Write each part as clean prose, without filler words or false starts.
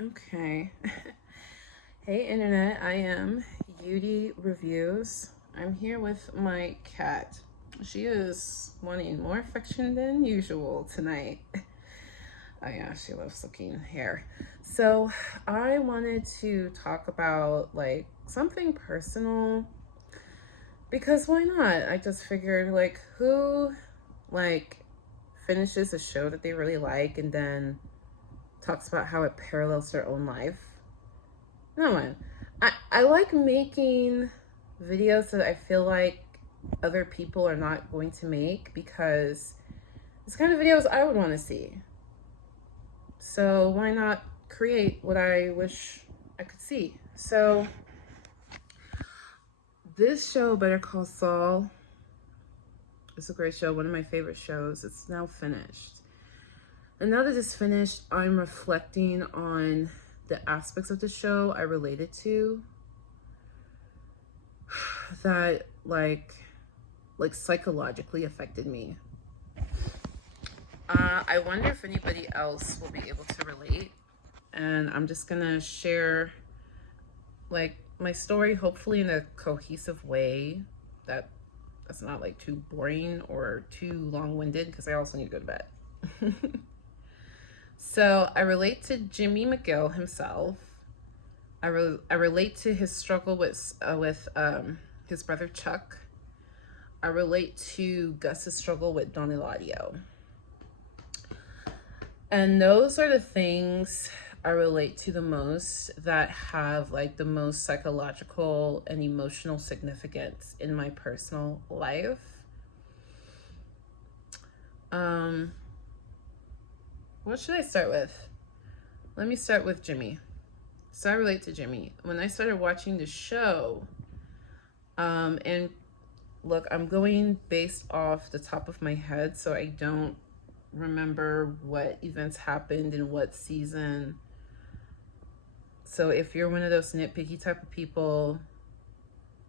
Okay. Hey internet, I am Yudi Reviews. I'm here with my cat. She is wanting more affection than usual tonight. Oh yeah, she loves looking hair. So I wanted to talk about like something personal because why not? I just figured like who like finishes a show that they really like and then talks about how it parallels their own life. No one. I like making videos that I feel like other people are not going to make because it's kind of videos I would want to see. So why not create what I wish I could see? So this show, Better Call Saul, is a great show, one of my favorite shows. It's now finished. And now that it's finished, I'm reflecting on the aspects of the show I related to that like psychologically affected me. I wonder if anybody else will be able to relate. And I'm just gonna share like my story, hopefully in a cohesive way that's not like too boring or too long-winded because I also need to go to bed. So I relate to Jimmy McGill himself. I relate to his struggle with his brother Chuck. I relate to Gus's struggle with Don Eladio. And those are the things I relate to the most that have like the most psychological and emotional significance in my personal life. What should I start with? Let me start with Jimmy. So I relate to Jimmy. When I started watching the show, and look, I'm going based off the top of my head, so I don't remember what events happened in what season. So if you're one of those nitpicky type of people,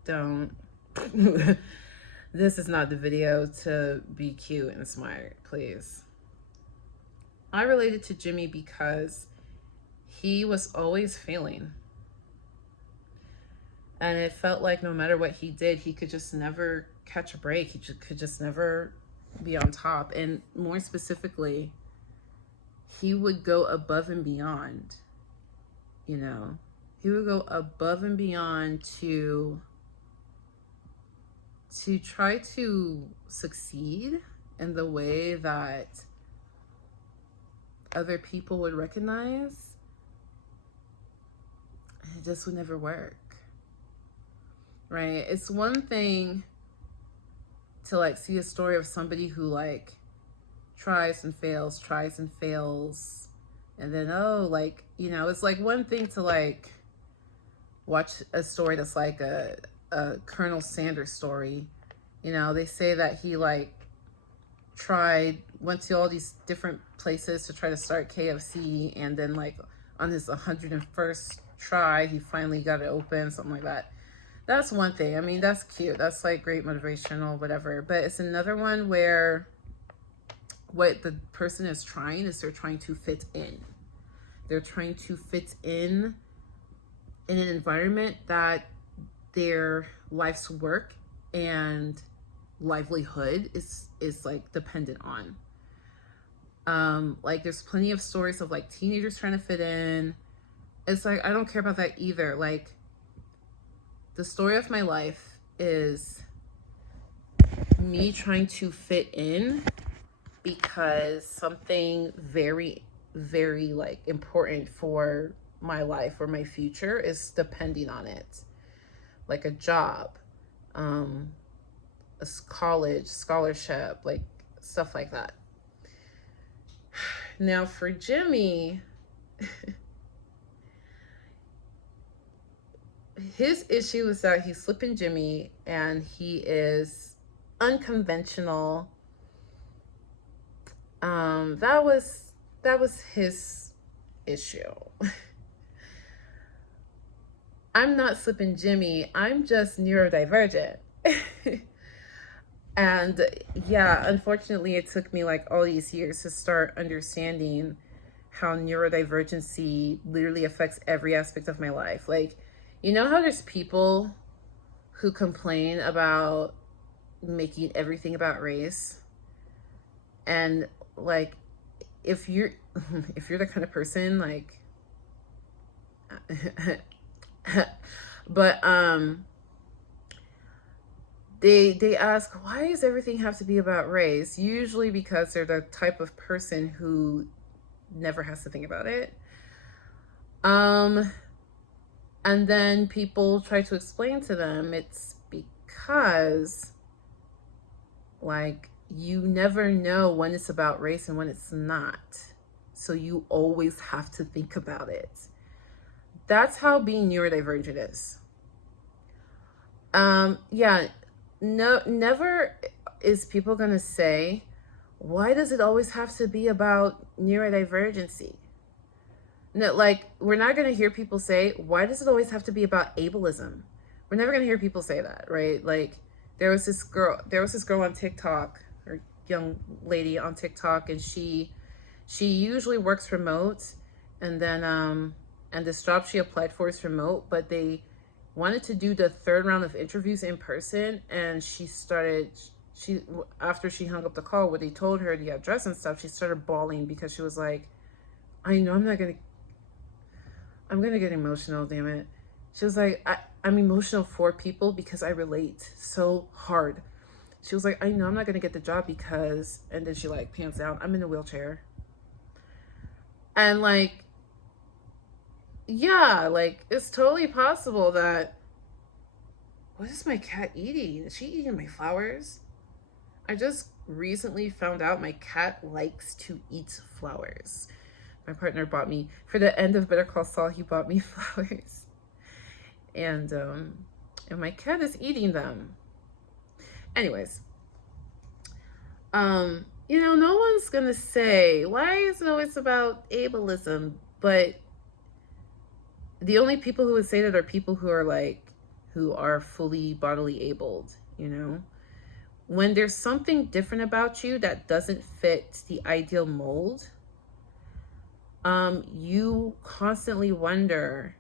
don't. This is not the video to be cute and smart, please. I related to Jimmy because he was always failing. And it felt like no matter what he did, he could just never catch a break. Could just never be on top. And more specifically, he would go above and beyond, you know. He would go above and beyond to try to succeed in the way that other people would recognize. It just would never work. Right? It's one thing to like see a story of somebody who like tries and fails, and then like, you know, it's like one thing to like watch a story that's like a Colonel Sanders story. You know, they say that he like went to all these different places to try to start KFC, and then like on his 101st try he finally got it open, something like that. That's one thing. I mean, that's cute. That's like great motivational, whatever. But it's another one where what the person is trying is they're trying to fit in. They're trying to fit in an environment that their life's work and livelihood is like dependent on. Like there's plenty of stories of like teenagers trying to fit in. It's like I don't care about that either. Like the story of my life is me trying to fit in because something very, very like important for my life or my future is depending on it. Like a job, a college, scholarship, like stuff like that. Now for Jimmy, his issue is that he's Slippin' Jimmy and he is unconventional. That was his issue. I'm not Slippin' Jimmy. I'm just neurodivergent. And yeah, unfortunately, it took me like all these years to start understanding how neurodivergency literally affects every aspect of my life. Like, you know how there's people who complain about making everything about race? And like, if you're if you're the kind of person like but they ask, why does everything have to be about race? Usually because they're the type of person who never has to think about it. And then people try to explain to them it's because, like, you never know when it's about race and when it's not. So you always have to think about it. That's how being neurodivergent is. Yeah, no, never is people gonna say, why does it always have to be about neurodivergency? No, like, we're not gonna hear people say, why does it always have to be about ableism? We're never gonna hear people say that, right? Like, there was this girl on TikTok, or young lady on TikTok, and she usually works remote, and then and this job she applied for is remote, but they wanted to do the third round of interviews in person, and she after she hung up the call where they told her the address and stuff, she started bawling because she was like, I know I'm gonna get emotional, damn it. She was like, I'm emotional for people because I relate so hard. She was like, I know I'm not gonna get the job because, and then she like pants down, I'm in a wheelchair. And like, yeah, like, it's totally possible that, what is my cat eating? Is she eating my flowers? I just recently found out my cat likes to eat flowers. My partner bought me, for the end of Better Call Saul, he bought me flowers. And my cat is eating them. Anyways, you know, no one's gonna say, why is it always about ableism? But the only people who would say that are people who are fully bodily abled, you know? When there's something different about you that doesn't fit the ideal mold, you constantly wonder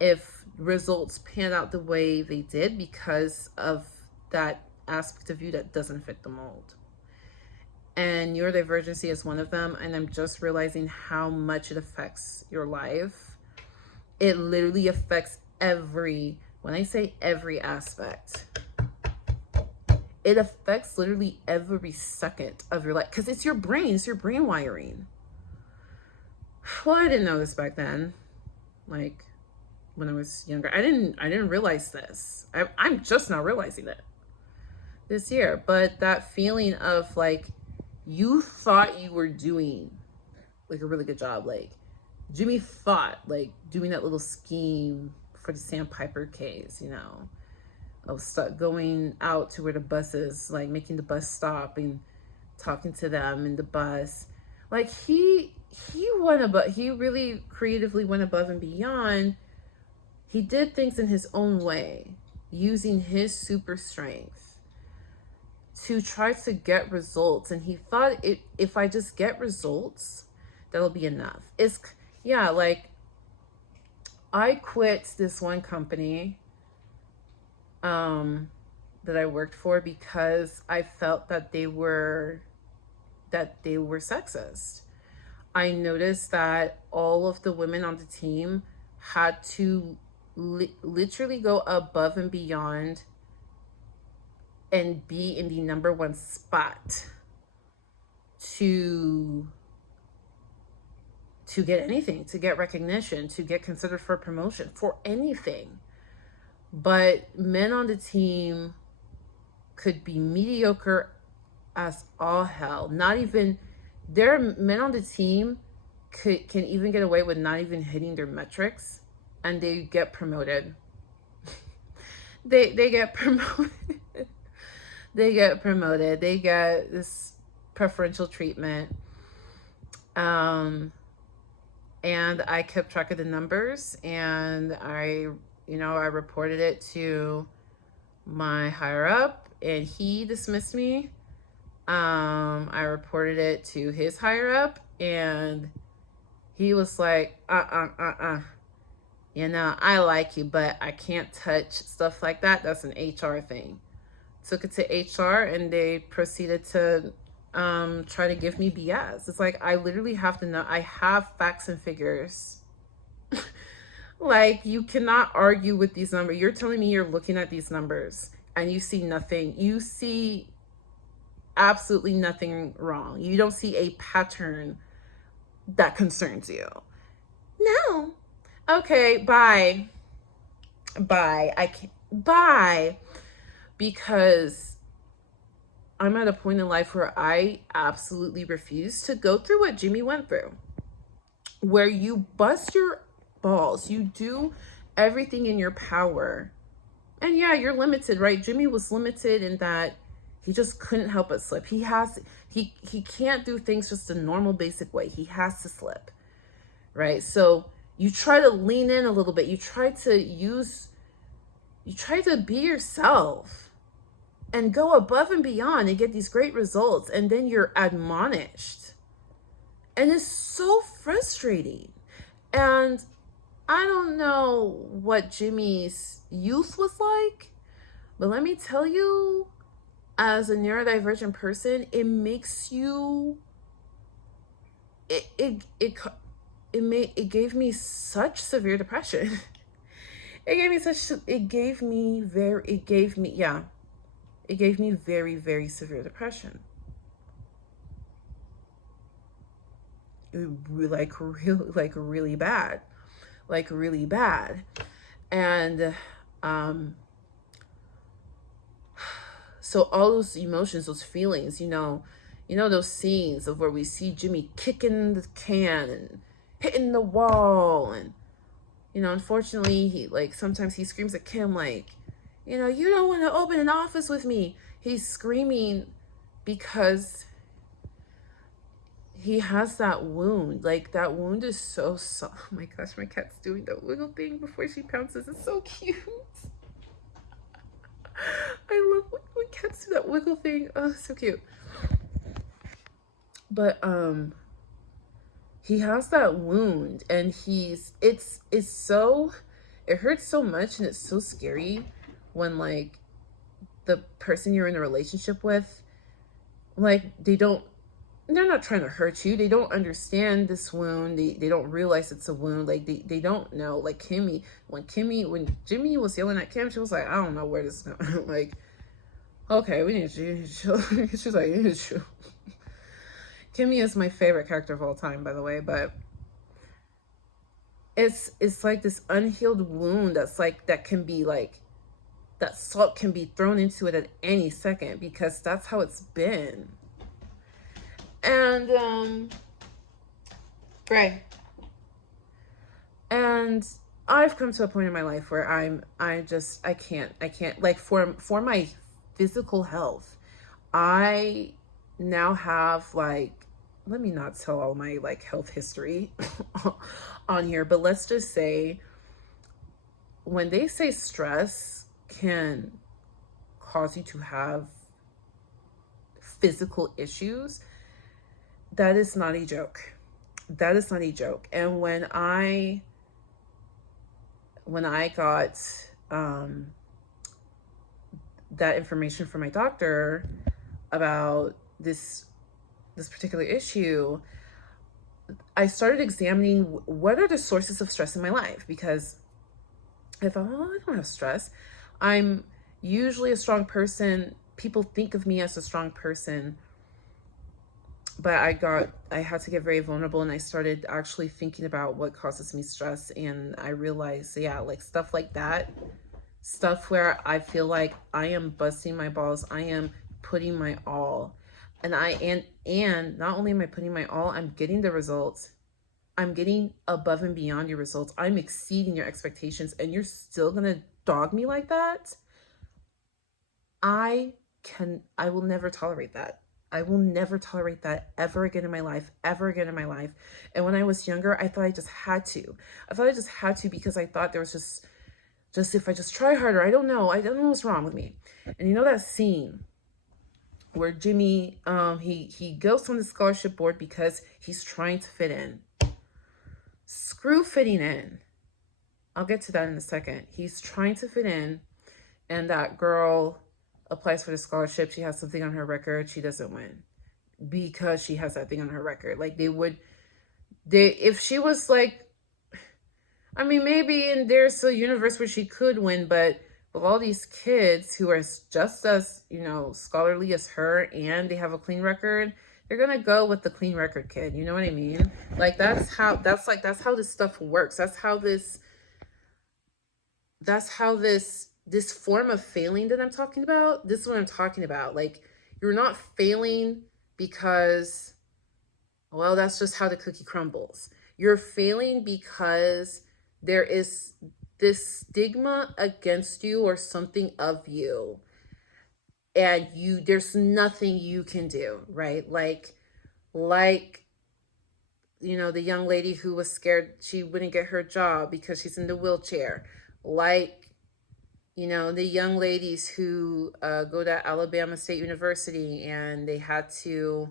if results pan out the way they did because of that aspect of you that doesn't fit the mold. And neurodivergency is one of them, and I'm just realizing how much it affects your life. It literally affects when I say every aspect, it affects literally every second of your life, because it's your brain wiring. Well, I didn't know this back then. Like, when I was younger, I didn't realize this. I'm just now realizing it this year. But that feeling of like, you thought you were doing like a really good job. Like, Jimmy thought like doing that little scheme for the Sandpiper case, you know, of going out to where the bus is, like making the bus stop and talking to them in the bus. Like, he really creatively went above and beyond. He did things in his own way, using his super strength to try to get results. And he thought, if I just get results, that'll be enough. Yeah, like, I quit this one company that I worked for because I felt that they were sexist. I noticed that all of the women on the team had to literally go above and beyond and be in the number one spot to get anything, to get recognition, to get considered for promotion, for anything. But men on the team could be mediocre as all hell. Men on the team can even get away with not even hitting their metrics, and they get promoted. they get promoted. They get promoted. They get this preferential treatment. And I kept track of the numbers, and I reported it to my higher up, and he dismissed me. I reported it to his higher up, and He was like, you know, I like you, but I can't touch stuff like that. That's an HR thing. Took it to HR and they proceeded to try to give me BS. It's like, I literally have to know, I have facts and figures. Like, you cannot argue with these numbers. You're telling me you're looking at these numbers and you see nothing. You see absolutely nothing wrong. You don't see a pattern that concerns you. No. Okay, bye. Bye. I can't. Bye. Because I'm at a point in life where I absolutely refuse to go through what Jimmy went through, where you bust your balls, you do everything in your power. And yeah, you're limited, right? Jimmy was limited in that he just couldn't help but slip. He can't do things just a normal basic way. He has to slip, right? So you try to lean in a little bit. You try to be yourself and go above and beyond and get these great results. And then you're admonished. And it's so frustrating. And I don't know what Jimmy's youth was like, but let me tell you, as a neurodivergent person, it makes you, it gave me such severe depression. It gave me very, very severe depression. Really bad. And so all those emotions, those feelings, you know those scenes of where we see Jimmy kicking the can and hitting the wall, and unfortunately he sometimes he screams at Kim like, you don't want to open an office with me. He's screaming because he has that wound. Like, that wound is so soft. Oh my gosh, my cat's doing that wiggle thing before she pounces. It's so cute. I love when cats do that wiggle thing. Oh, so cute. But he has that wound, and it hurts so much, and it's so scary when the person you're in a relationship with, they're not trying to hurt you. They don't understand this wound. They don't realize it's a wound. They don't know. Like Kimmy, when Jimmy was yelling at Kim, she was like, I don't know where this is going. Like, okay, we need to chill. She's like, you need to chill. Kimmy is my favorite character of all time, by the way, but it's like this unhealed wound that salt can be thrown into it at any second, because that's how it's been. And right. And I've come to a point in my life where I can't, like, for my physical health, I now have, let me not tell all my health history on here, but let's just say, when they say stress can cause you to have physical issues, that is not a joke. That is not a joke. And when I got that information from my doctor about this particular issue, I started examining what are the sources of stress in my life, because I thought, oh, I don't have stress. I'm usually a strong person. People think of me as a strong person. But I had to get very vulnerable, and I started actually thinking about what causes me stress. And I realized, stuff like that, stuff where I feel like I am busting my balls, I am putting my all. And not only am I putting my all, I'm getting the results. I'm getting above and beyond your results. I'm exceeding your expectations, and you're still gonna dog me like that? I will never tolerate that. I will never tolerate that ever again in my life, And when I was younger, I thought I just had to. Because I thought there was just if I just try harder, I don't know what's wrong with me. And you know that scene where Jimmy, he goes on the scholarship board because he's trying to fit in. Screw fitting in. I'll get to that in a second. He's trying to fit in, and that girl applies for the scholarship. She has something on her record. She doesn't win because she has that thing on her record. Like if she was like, I mean, maybe in there's a universe where she could win, but with all these kids who are just as, scholarly as her and they have a clean record, they're gonna go with the clean record kid. You know what I mean? Like that's how this stuff works. That's how this form of failing that I'm talking about, this is what I'm talking about. Like, you're not failing because, well, that's just how the cookie crumbles. You're failing because there is this stigma against you or something of you, and there's nothing you can do, right? Like the young lady who was scared she wouldn't get her job because she's in the wheelchair. Like, the young ladies who go to Alabama State University and they had to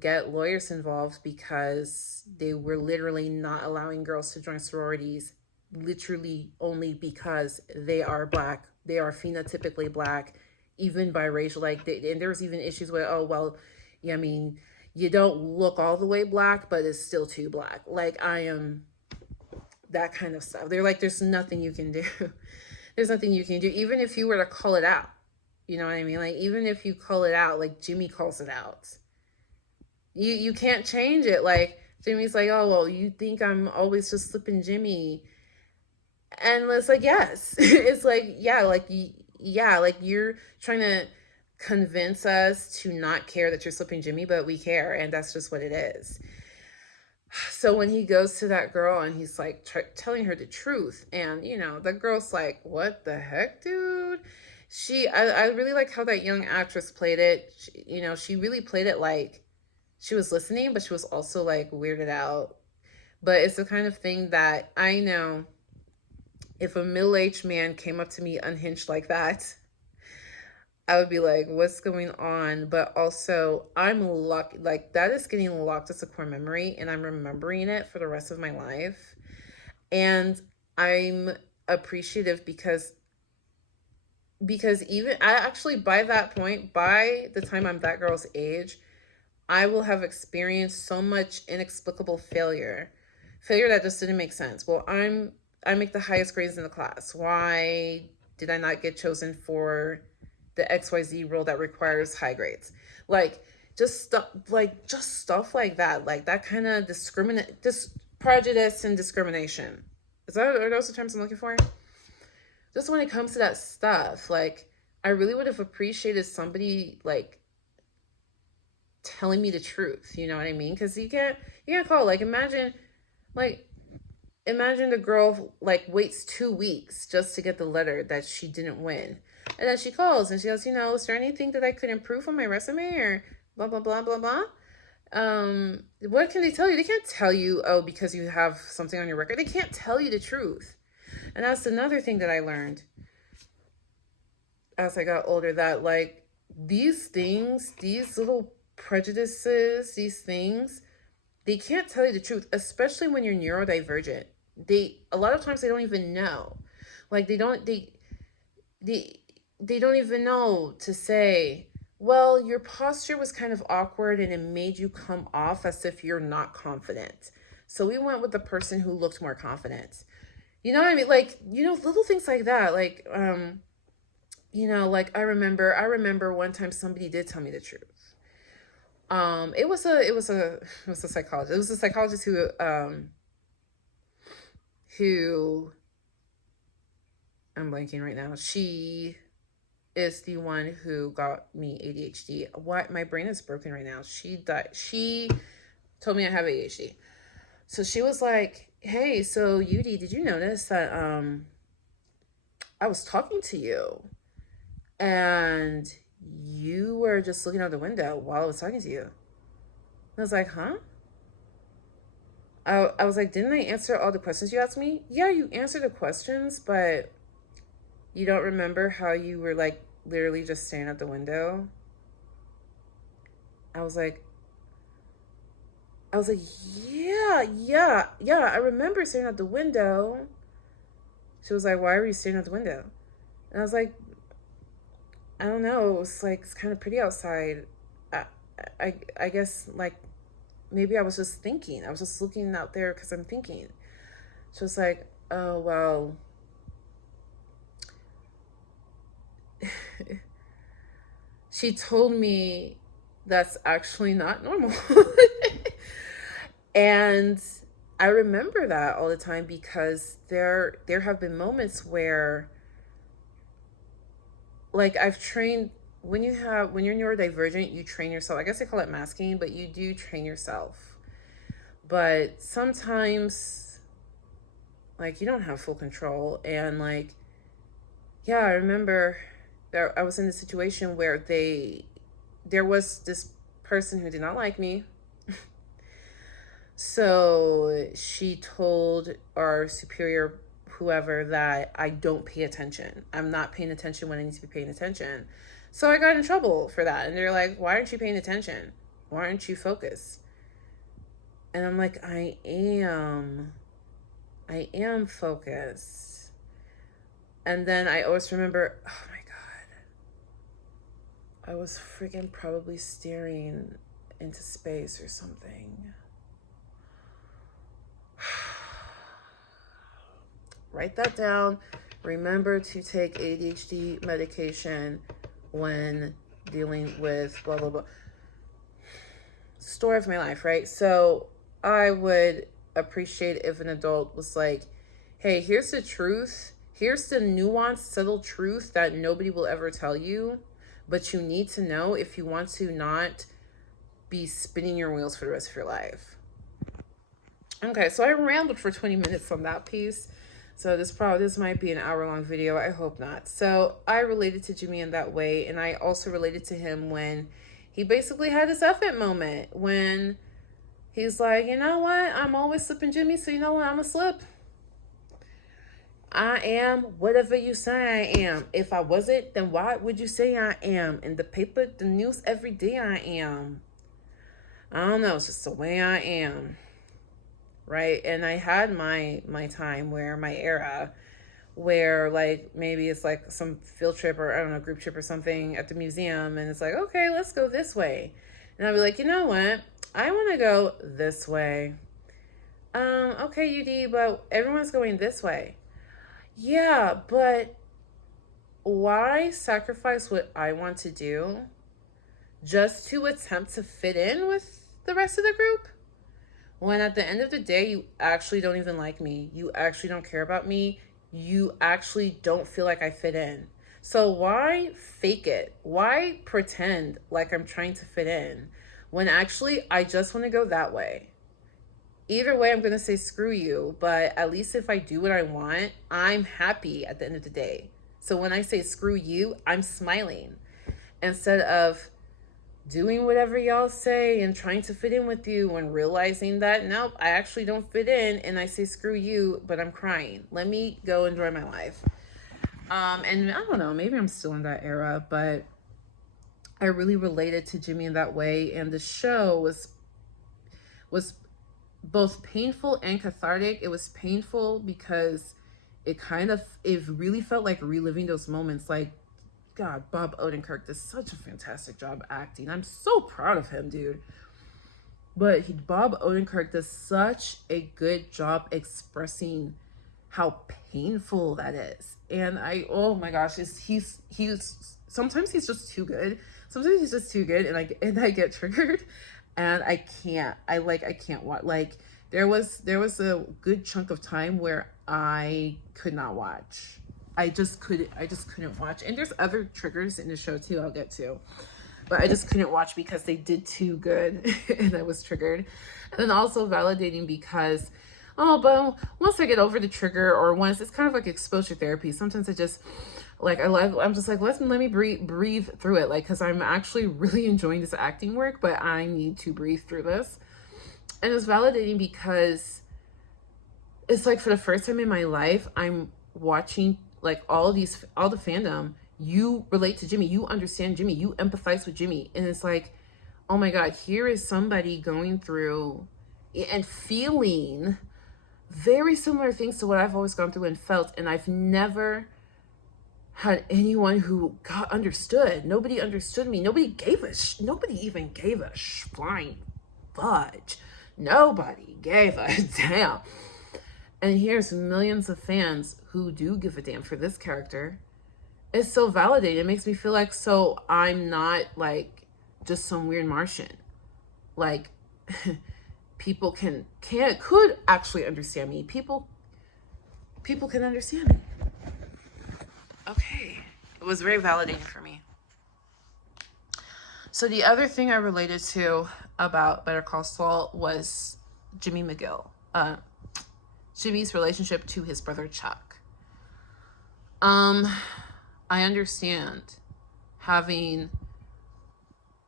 get lawyers involved because they were literally not allowing girls to join sororities, literally only because they are Black. They are phenotypically Black, even biracial. And there was even issues with, oh, well, yeah, I mean, you don't look all the way Black, but it's still too Black. Like, I am that kind of stuff. They're like, there's nothing you can do. There's nothing you can do, even if you were to call it out. You know what I mean? Like, even if you call it out, like Jimmy calls it out, you can't change it. Like, Jimmy's like, oh, well, you think I'm always just slipping Jimmy. And it's like, yes. It's like, yeah, like you're trying to convince us to not care that you're slipping Jimmy, but we care, and that's just what it is. So when he goes to that girl and he's like telling her the truth, and the girl's like, what the heck, dude? I really like how that young actress played it. She really played it like she was listening, but she was also like weirded out. But it's the kind of thing that I know if a middle-aged man came up to me unhinged like that, I would be like, what's going on? But also, I'm lucky, like, that is getting locked as a core memory, and I'm remembering it for the rest of my life. And I'm appreciative because even I actually, by that point, by the time I'm that girl's age, I will have experienced so much inexplicable failure that just didn't make sense. Well, I make the highest grades in the class. Why did I not get chosen for the XYZ role that requires high grades? Like, just stuff like that. Like, that kind of prejudice and discrimination. Are those the terms I'm looking for? Just when it comes to that stuff, like, I really would have appreciated somebody like telling me the truth. You know what I mean? Because you can't call. Like, imagine the girl like waits 2 weeks just to get the letter that she didn't win. And then she calls and she goes, is there anything that I could improve on my resume or blah, blah, blah, blah, blah? What can they tell you? They can't tell you, oh, because you have something on your record. They can't tell you the truth. And that's another thing that I learned as I got older, that like these things, these little prejudices, these things, they can't tell you the truth, especially when you're neurodivergent. A lot of times they don't even know. Like, they don't even know to say, well, your posture was kind of awkward and it made you come off as if you're not confident. So we went with the person who looked more confident. You know what I mean? Like, little things like that. Like, like I remember one time somebody did tell me the truth. It was a psychologist. It was a psychologist who I'm blanking right now. She is the one who got me ADHD. What? My brain is broken right now. She died. She told me I have ADHD. So she was like, hey, so Yudi, did you notice that I was talking to you and you were just looking out the window while I was talking to you? And I was like, huh? I was like, didn't I answer all the questions you asked me? Yeah, you answered the questions, but you don't remember how you were like literally just staring out the window? I was like, I was like, yeah, I remember staring out the window. She was like, why were you staring out the window? And I was like, I don't know. It was like, it's kind of pretty outside. I guess, like, maybe I was just thinking. I was just looking out there because I'm thinking. She was like, oh, well. She told me that's actually not normal. And I remember that all the time because there have been moments where, like, I've trained, when you're neurodivergent, you train yourself. I guess they call it masking, but you do train yourself. But sometimes, like, you don't have full control. And, like, yeah, I remember I was in a situation where there was this person who did not like me. So she told our superior, whoever, that I don't pay attention. I'm not paying attention when I need to be paying attention. So I got in trouble for that. And they're like, why aren't you paying attention? Why aren't you focused? And I'm like, I am focused. And then I always remember, oh my God, I was freaking probably staring into space or something. Write that down. Remember to take ADHD medication when dealing with blah, blah, blah. Story of my life, right? So I would appreciate if an adult was like, hey, here's the truth. Here's the nuanced, subtle truth that nobody will ever tell you, but you need to know if you want to not be spinning your wheels for the rest of your life. Okay, so I rambled for 20 minutes on that piece. So this might be an hour-long video. I hope not. So I related to Jimmy in that way, and I also related to him when he basically had this F-it moment when he's like, you know what? I'm always slipping Jimmy, so you know what? I'm going to slip. I am whatever you say I am. If I wasn't, then why would you say I am? In the paper, the news, every day I am. I don't know. It's just the way I am. Right? And I had my time where, my era, where, like, maybe it's like some field trip or, I don't know, group trip or something at the museum. And it's like, okay, let's go this way. And I'll be like, you know what? I want to go this way. Okay, UD, but everyone's going this way. Yeah, but why sacrifice what I want to do just to attempt to fit in with the rest of the group? When at the end of the day, you actually don't even like me. You actually don't care about me. You actually don't feel like I fit in. So why fake it? Why pretend like I'm trying to fit in when actually I just want to go that way? Either way, I'm going to say screw you, but at least if I do what I want, I'm happy at the end of the day. So when I say screw you, I'm smiling instead of doing whatever y'all say and trying to fit in with you and realizing that, nope, I actually don't fit in, and I say screw you, but I'm crying. Let me go enjoy my life. And I don't know, maybe I'm still in that era, but I really related to Jimmy in that way, and the show was both painful and cathartic. It was painful because it really felt like reliving those moments. Like, God, Bob Odenkirk does such a fantastic job acting. I'm so proud of him, dude. But Bob Odenkirk does such a good job expressing how painful that is. And oh my gosh, he's sometimes he's just too good. Sometimes he's just too good, and I get triggered, and I can't watch. Like, there was a good chunk of time where I could not watch. I just couldn't watch. And there's other triggers in the show too, I'll get to. But I just couldn't watch because they did too good and I was triggered. And then also validating because, but once I get over the trigger, or once, it's kind of like exposure therapy. Sometimes I just, like, I'm just like, let me breathe through it. Like, because I'm actually really enjoying this acting work, but I need to breathe through this. And it's validating because it's like, for the first time in my life, I'm watching, like, all the fandom. You relate to Jimmy, you understand Jimmy, you empathize with Jimmy. And it's like, oh my God, here is somebody going through and feeling very similar things to what I've always gone through and felt. And I've never had anyone who understood. Nobody understood me. Nobody even gave a flying fudge. Nobody gave a damn. And here's millions of fans who do give a damn for this character. It's so validating. It makes me feel like, so I'm not like just some weird Martian. Like, people could actually understand me. People can understand me. Okay. It was very validating for me. So the other thing I related to about Better Call Saul was Jimmy McGill. Jimmy's relationship to his brother Chuck. I understand having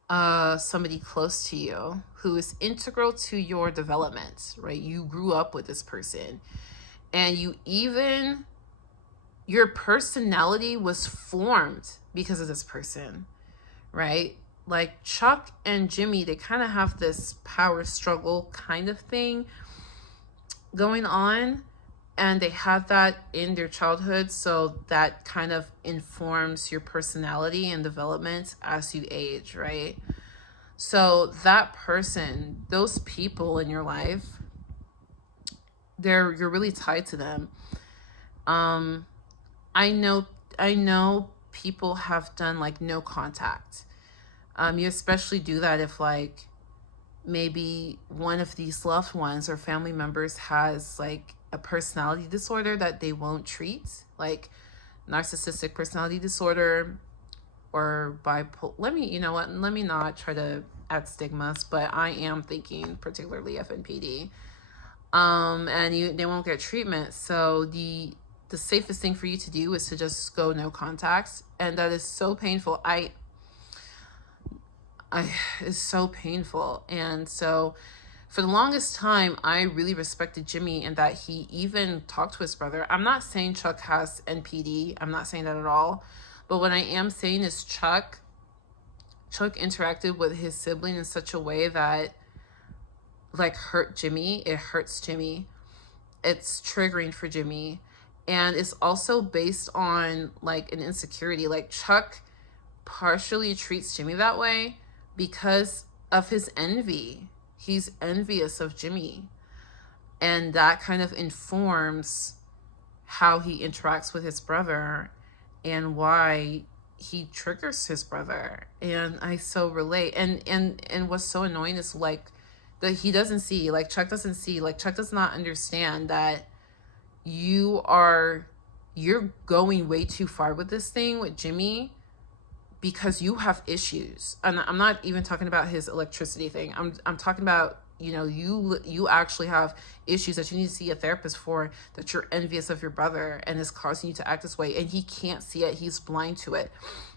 somebody close to you who is integral to your development, right? You grew up with this person, and your personality was formed because of this person, right? Like Chuck and Jimmy, they kind of have this power struggle kind of thing going on, and they had that in their childhood, so that kind of informs your personality and development as you age, right? So that person, those people in your life, you're really tied to them. I know people have done like no contact. You especially do that if like maybe one of these loved ones or family members has like a personality disorder that they won't treat, like narcissistic personality disorder or bipolar. Let me not try to add stigmas, but I am thinking particularly FNPD. And they won't get treatment. So the safest thing for you to do is to just go no contact. And that is so painful. It's so painful. And so for the longest time, I really respected Jimmy and that he even talked to his brother. I'm not saying Chuck has NPD. I'm not saying that at all. But what I am saying is Chuck interacted with his sibling in such a way that like hurt Jimmy. It hurts Jimmy. It's triggering for Jimmy. And it's also based on like an insecurity. Like Chuck partially treats Jimmy that way because of his envy. He's envious of Jimmy. And that kind of informs how he interacts with his brother and why he triggers his brother. And I so relate. And what's so annoying is like that he doesn't see, like Chuck doesn't see, like Chuck does not understand that you're going way too far with this thing with Jimmy because you have issues. And I'm not even talking about his electricity thing. I'm talking about, you actually have issues that you need to see a therapist for, that you're envious of your brother and is causing you to act this way. And he can't see it. He's blind to it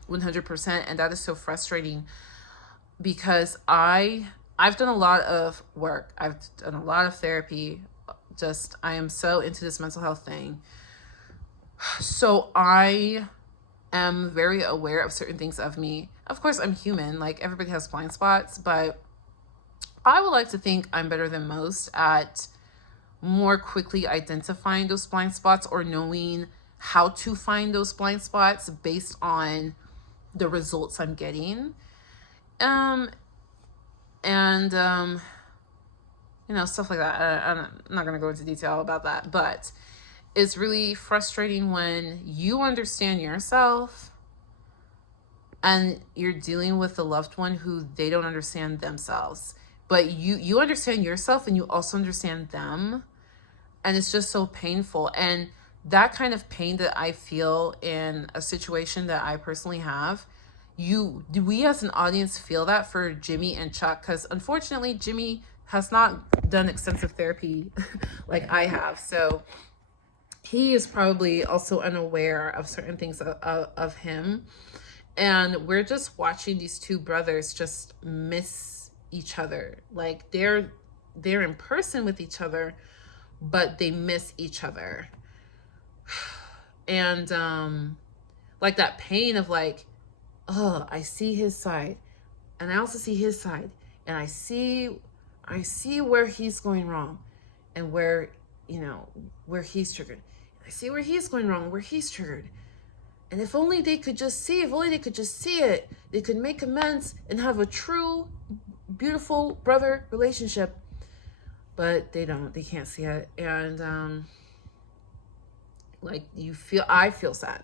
100%. And that is so frustrating because I've done a lot of work. I've done a lot of therapy. I am so into this mental health thing. So I am very aware of certain things of me. Of course, I'm human. Like everybody has blind spots, but I would like to think I'm better than most at more quickly identifying those blind spots or knowing how to find those blind spots based on the results I'm getting. Stuff like that. I'm not going to go into detail about that, but it's really frustrating when you understand yourself and you're dealing with a loved one who they don't understand themselves, but you understand yourself and you also understand them. And it's just so painful. And that kind of pain that I feel in a situation that I personally have, we as an audience feel that for Jimmy and Chuck, because unfortunately Jimmy has not done extensive therapy like I have. So he is probably also unaware of certain things of him. And we're just watching these two brothers just miss each other. Like they're in person with each other, but they miss each other. And like that pain of like, oh, I see his side and I also see his side, and I see where he's going wrong and where, where he's triggered. I see where he's going wrong, where he's triggered. And if only they could just see, it, they could make amends and have a true, beautiful brother relationship. But they don't, they can't see it. And like I feel sad.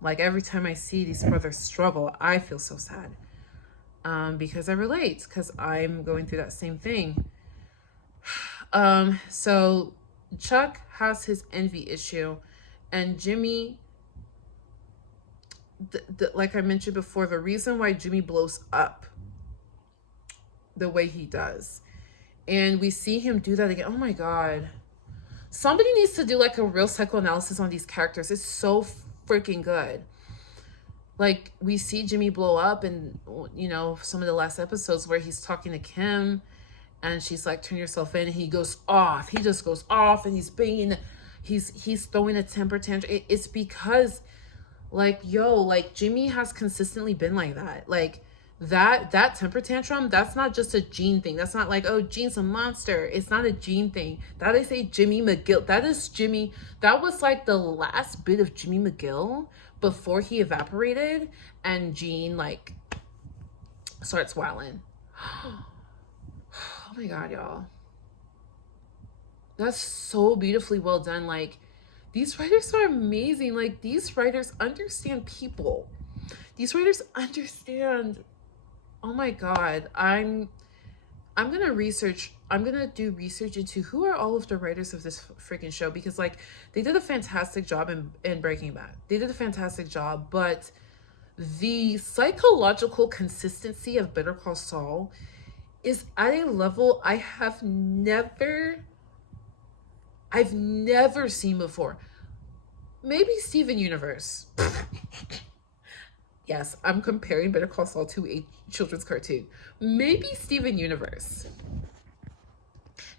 Like every time I see these brothers struggle, I feel so sad. Because I relate, because I'm going through that same thing. So Chuck has his envy issue, and Jimmy, like I mentioned before, the reason why Jimmy blows up the way he does, and we see him do that again. Oh my God. Somebody needs to do like a real psychoanalysis on these characters. It's so freaking good. Like, we see Jimmy blow up in, some of the last episodes where he's talking to Kim and she's like, turn yourself in, and he goes off. He just goes off, and he's banging, he's throwing a temper tantrum. It's because, like, Jimmy has consistently been like that. Like, that temper tantrum, that's not just a Gene thing. That's not like, oh, Gene's a monster. It's not a Gene thing. That is a Jimmy McGill. That is Jimmy. That was like the last bit of Jimmy McGill before he evaporated and Gene like starts wilding. Oh my God, y'all. That's so beautifully well done. Like, these writers are amazing. Like, these writers understand people. These writers understand. Oh my God. I'm gonna do research into who are all of the writers of this freaking show, because like they did a fantastic job in Breaking Bad. They did a fantastic job, but the psychological consistency of Better Call Saul is at a level I've never seen before. Maybe Steven Universe. Yes, I'm comparing Better Call Saul to a children's cartoon. Maybe Steven Universe.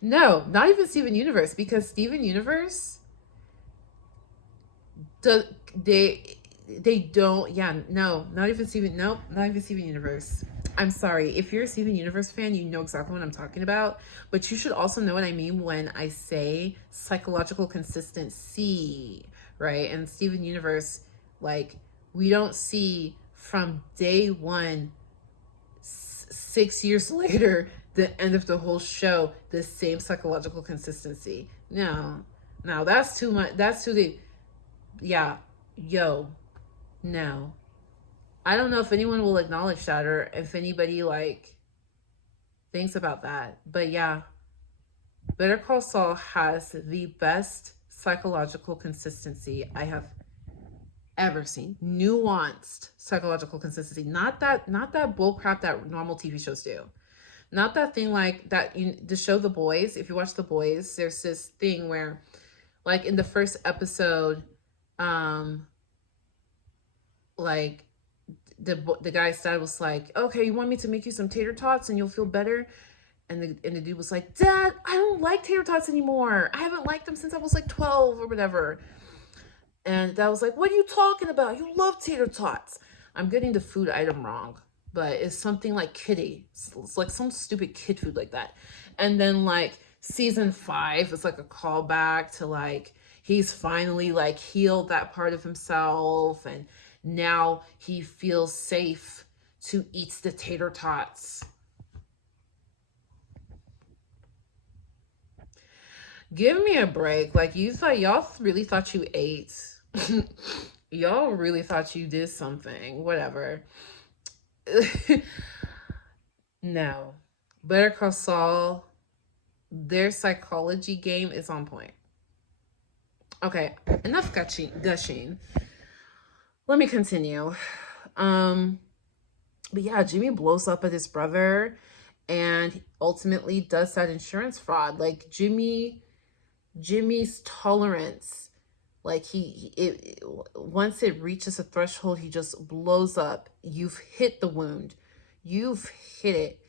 No, not even Steven Universe, because Steven Universe, they don't, not even Steven Universe. I'm sorry. If you're a Steven Universe fan, you know exactly what I'm talking about, but you should also know what I mean when I say psychological consistency, right? And Steven Universe, like, we don't see from day one, 6 years later, the end of the whole show, the same psychological consistency. No, that's too much. That's too deep. Yeah, no. I don't know if anyone will acknowledge that, or if anybody like thinks about that. But yeah, Better Call Saul has the best psychological consistency I have ever seen. Nuanced psychological consistency. Not that bullcrap that normal TV shows do. Not that thing like that. The show The Boys, if you watch The Boys, there's this thing where, like, in the first episode, like, the guy's dad was like, okay, you want me to make you some tater tots and you'll feel better? And the dude was like, Dad, I don't like tater tots anymore. I haven't liked them since I was like 12 or whatever. And Dad was like, what are you talking about? You love tater tots. I'm getting the food item wrong, but it's something like kitty. It's like some stupid kid food like that. And then like season 5 is like a callback to like, he's finally like healed that part of himself, and now he feels safe to eat the tater tots. Give me a break. Like, y'all really thought you ate. Y'all really thought you did something. Whatever. No. Better Call Saul, their psychology game is on point. Okay, enough gushing. Let me continue. But yeah, Jimmy blows up at his brother and ultimately does that insurance fraud. Like, Jimmy's tolerance, like once it reaches a threshold, he just blows up. You've hit the wound. You've hit it.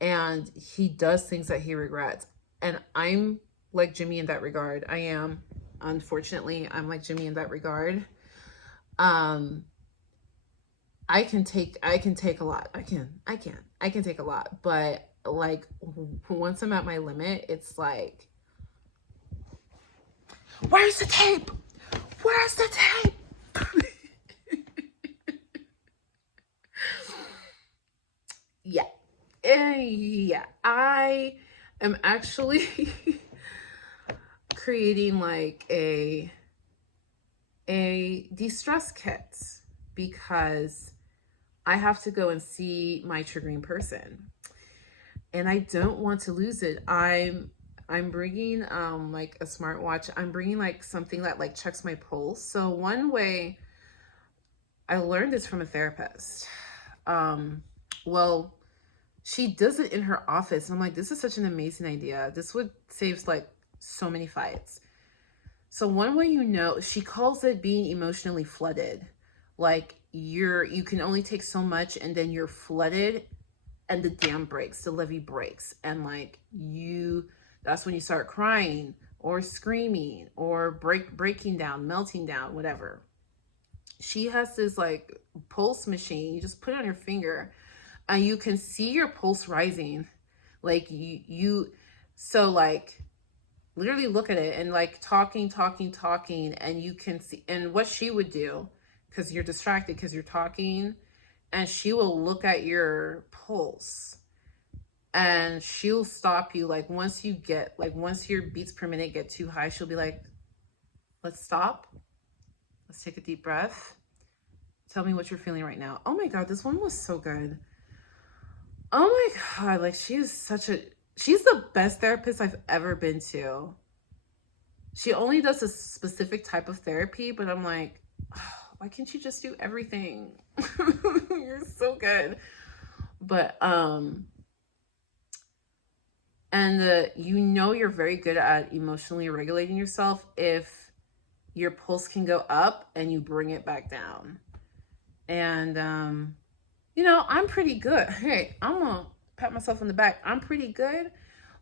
And he does things that he regrets. And I'm like Jimmy in that regard. I am. Unfortunately, I'm like Jimmy in that regard. I can take a lot. I can take a lot, but like once I'm at my limit, it's like, where's the tape? Where's the tape? Yeah. Yeah. I am actually creating like a de-stress kit because I have to go and see my triggering person, and I don't want to lose it. I'm bringing like a smartwatch. I'm bringing like something that like checks my pulse. So one way I learned this from a therapist. Well, she does it in her office. And I'm like, this is such an amazing idea. This would save like so many fights. So one way, you know, she calls it being emotionally flooded. Like you can only take so much and then you're flooded and the dam breaks, the levee breaks. And like that's when you start crying or screaming or breaking down, melting down, whatever. She has this like pulse machine. You just put it on your finger and you can see your pulse rising. Like so like literally look at it and like talking, and you can see. And what she would do, because you're distracted because you're talking, and she will look at your pulse and she'll stop you. Like once your beats per minute get too high, she'll be like, let's stop. Let's take a deep breath. Tell me what you're feeling right now. Oh my God, this one was so good. Oh my God, like she's the best therapist I've ever been to. She only does a specific type of therapy, but I'm like, oh, why can't you just do everything? You're so good. But, you know, you're very good at emotionally regulating yourself if your pulse can go up and you bring it back down. And, you know, I'm pretty good. Hey, I'm gonna pat myself on the back. I'm pretty good.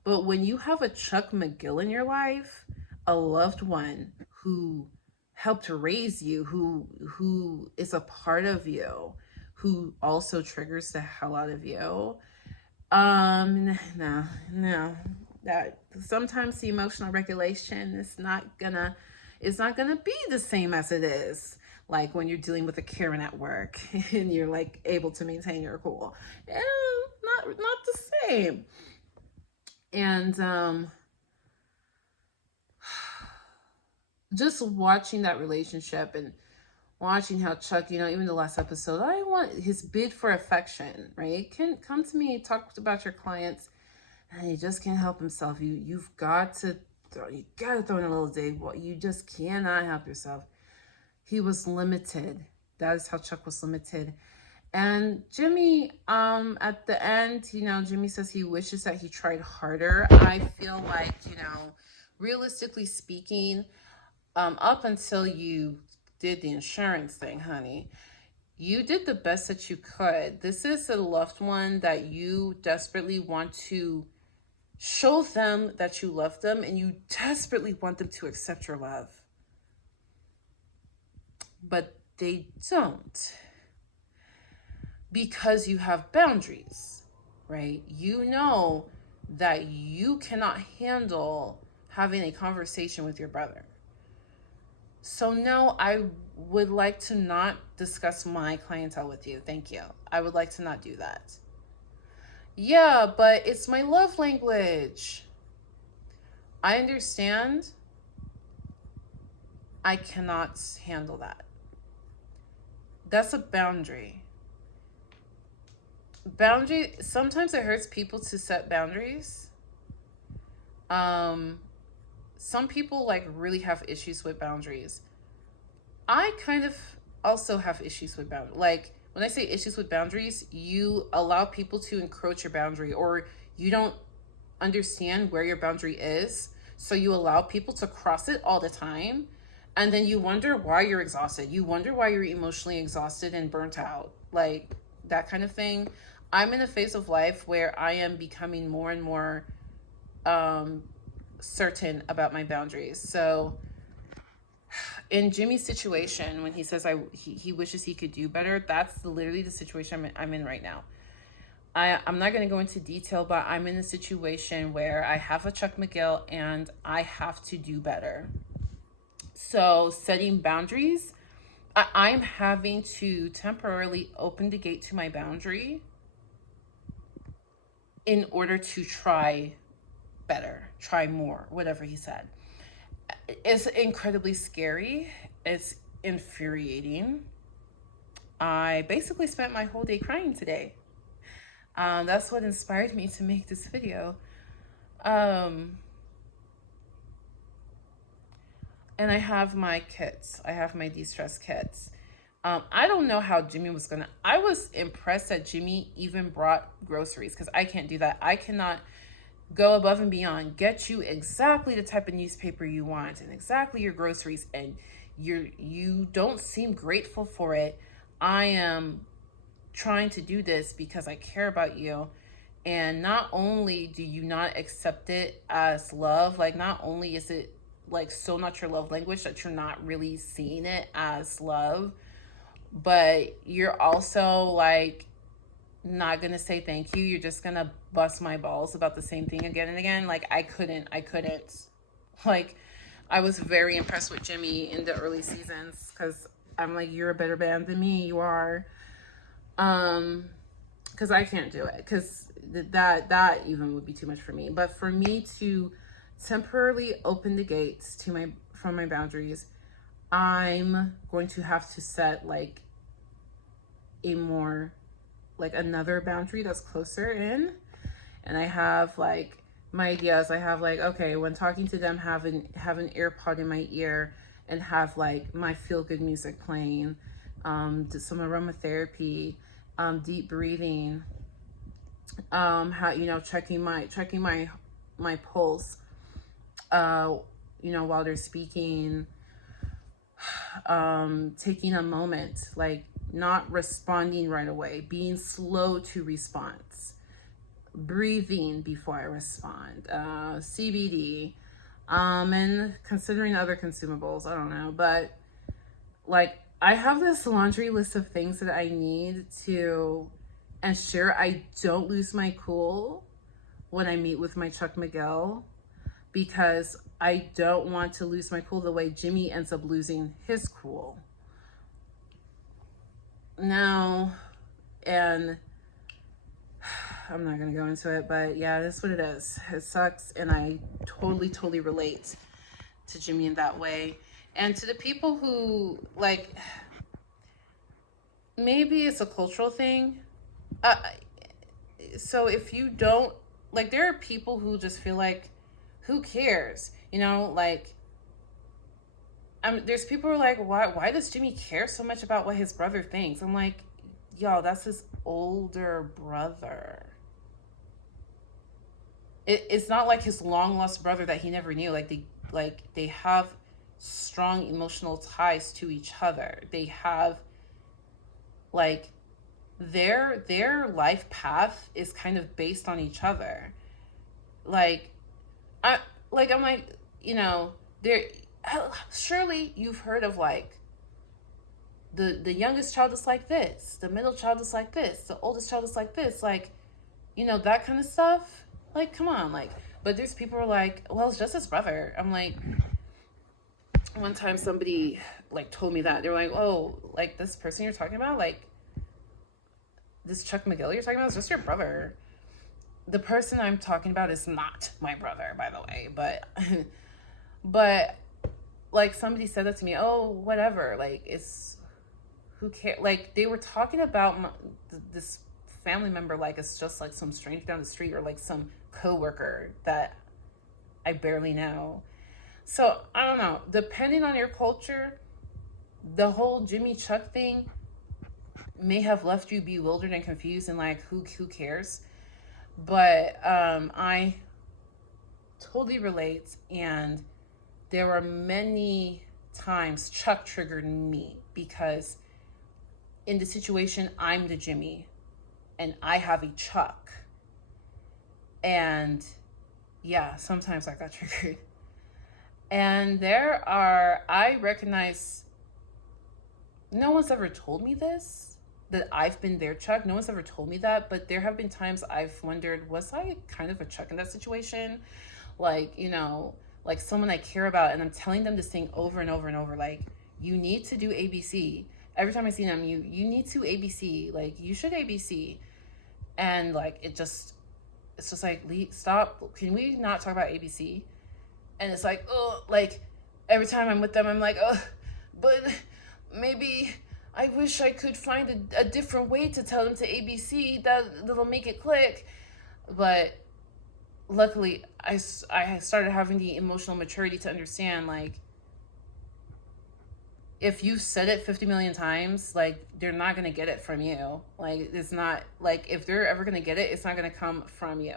But when you have a Chuck McGill in your life, a loved one who helped raise you, who is a part of you, who also triggers the hell out of you, no, that sometimes the emotional regulation is not gonna be the same as it is like when you're dealing with a Karen at work and you're like able to maintain your cool. Not the same. And just watching that relationship and watching how Chuck, you know, even the last episode, I want his bid for affection, right? Can come to me, talk about your clients, and he just can't help himself. You've got to throw in a little dig. Well, you just cannot help yourself. He was limited. That is how Chuck was limited. And Jimmy, at the end, you know, Jimmy says he wishes that he tried harder. I feel like, you know, realistically speaking, up until you did the insurance thing, honey, you did the best that you could. This is a loved one that you desperately want to show them that you love them, and you desperately want them to accept your love. But they don't, because you have boundaries, right? You know that you cannot handle having a conversation with your brother. So no, I would like to not discuss my clientele with you. Thank you. I would like to not do that. Yeah, but it's my love language. I understand. I cannot handle that. That's a boundary. Sometimes it hurts people to set boundaries. Some people like really have issues with boundaries. I kind of also have issues with boundaries. Like when I say issues with boundaries, you allow people to encroach your boundary, or you don't understand where your boundary is. So you allow people to cross it all the time. And then you wonder why you're exhausted. You wonder why you're emotionally exhausted and burnt out. Like that kind of thing. I'm in a phase of life where I am becoming more and more certain about my boundaries. So in Jimmy's situation, when he says he wishes he could do better, that's literally the situation I'm in right now. I'm not going to go into detail, but I'm in a situation where I have a Chuck McGill and I have to do better. So setting boundaries, I'm having to temporarily open the gate to my boundary in order to try better, try more, whatever he said. It's incredibly scary. It's infuriating. I basically spent my whole day crying today. That's what inspired me to make this video. And I have my kits. I have my de-stress kits. I don't know how Jimmy was gonna... I was impressed that Jimmy even brought groceries, because I can't do that. I cannot go above and beyond, get you exactly the type of newspaper you want and exactly your groceries, and you don't seem grateful for it. I am trying to do this because I care about you. And not only do you not accept it as love, like not only is it like so not your love language that you're not really seeing it as love, but you're also like not gonna say thank you. You're just gonna bust my balls about the same thing again and again. Like I couldn't. Like I was very impressed with Jimmy in the early seasons, because I'm like, you're a better band than me. You are. Because I can't do it, because that even would be too much for me. But for me to temporarily open the gates to from my boundaries, I'm going to have to set like a more like another boundary that's closer in. And I have like my ideas. I have like, okay, when talking to them, have an AirPod in my ear and have like my feel-good music playing, do some aromatherapy, deep breathing, how, you know, checking my pulse, you know, while they're speaking, taking a moment, like not responding right away, being slow to response, breathing before I respond, CBD, and considering other consumables. I don't know, but like I have this laundry list of things that I need to ensure I don't lose my cool when I meet with my Chuck McGill, because I don't want to lose my cool the way Jimmy ends up losing his cool. Now, and I'm not gonna go into it, but yeah, that's what it is. It sucks, and I totally relate to Jimmy in that way. And to the people who, like, maybe it's a cultural thing. So if you don't, like, there are people who just feel like, who cares? You know, like, there's people who are like, why does Jimmy care so much about what his brother thinks? I'm like, yo, that's his older brother. It's not like his long lost brother that he never knew. Like they have strong emotional ties to each other. They have like their life path is kind of based on each other. I'm like, you know, there surely you've heard of like the youngest child is like this, the middle child is like this, the oldest child is like this, like, you know, that kind of stuff. Like, come on, like, but there's people who are like, well, it's just his brother. I'm like, one time somebody like told me that they were like, oh, like this person you're talking about, like this Chuck McGill you're talking about is just your brother. The person I'm talking about is not my brother, by the way, but like somebody said that to me, oh, whatever, like it's, who cares? Like they were talking about this family member like it's just like some stranger down the street or like some coworker that I barely know. So I don't know, depending on your culture, the whole Jimmy Chuck thing may have left you bewildered and confused and like who cares. But I totally relate, and there were many times Chuck triggered me because in the situation I'm the Jimmy and I have a Chuck, and yeah, sometimes I got triggered. And I recognize, no one's ever told me this, that I've been their Chuck. No one's ever told me that, but there have been times I've wondered, was I kind of a Chuck in that situation? Like, you know, like someone I care about, and I'm telling them this thing over and over and over, like, you need to do ABC. Every time I see them, you need to ABC. Like, you should ABC. And like, it's just like, stop. Can we not talk about ABC? And it's like, oh, like every time I'm with them, I'm like, oh, but maybe I wish I could find a different way to tell them to ABC that'll make it click. But luckily, I started having the emotional maturity to understand, like, if you've said it 50 million times, like, they're not going to get it from you. Like, it's not, like, if they're ever going to get it, it's not going to come from you.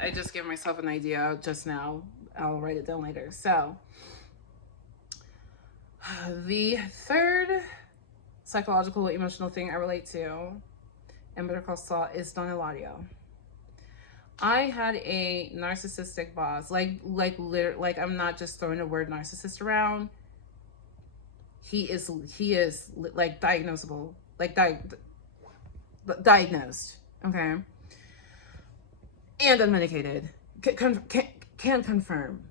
I just gave myself an idea just now. I'll write it down later. So, the third psychological emotional thing I relate to in Better Call Saul is Don Eladio. I had a narcissistic boss. Like I'm not just throwing the word narcissist around. He is like diagnosable, like diagnosed, okay, and unmedicated. Can confirm,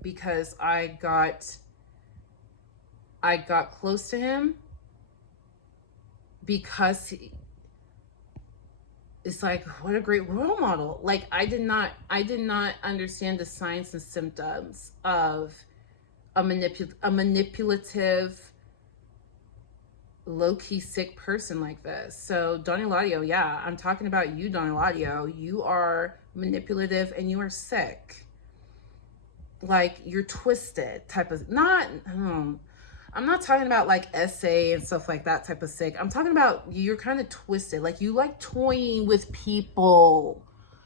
because I got close to him because it's like, what a great role model. Like, I did not understand the signs and symptoms of a manipulative, low-key sick person like this. So Don Eladio, yeah, I'm talking about you, Don Eladio. You are manipulative and you are sick. Like, you're twisted type of, I'm not talking about like essay and stuff like that type of sick. I'm talking about you're kind of twisted. Like, you like toying with people.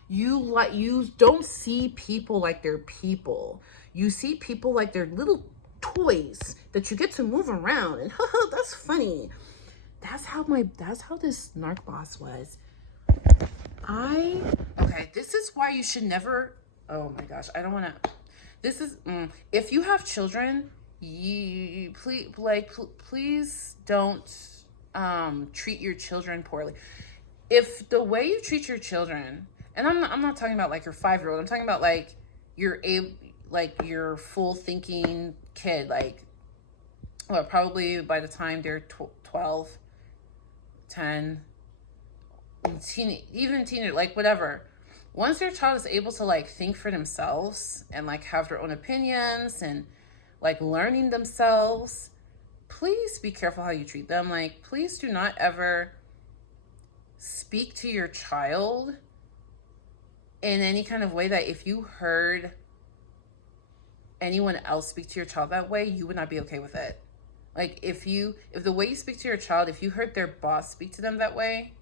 You don't see people like they're people. You see people like they're little toys that you get to move around, and that's funny. That's how this narc boss was. Okay, this is why you should never, oh my gosh, I don't want to, this is, if you have children, you please don't treat your children poorly. If the way you treat your children, and I'm not talking about like your 5-year-old, I'm talking about like your full thinking kid, like, well, probably by the time they're 12, 10, even teenager, like whatever. Once your child is able to like think for themselves and like have their own opinions and like learning themselves, please be careful how you treat them. Like, please do not ever speak to your child in any kind of way that if you heard anyone else speak to your child that way, you would not be okay with it. Like, if the way you speak to your child, if you heard their boss speak to them that way,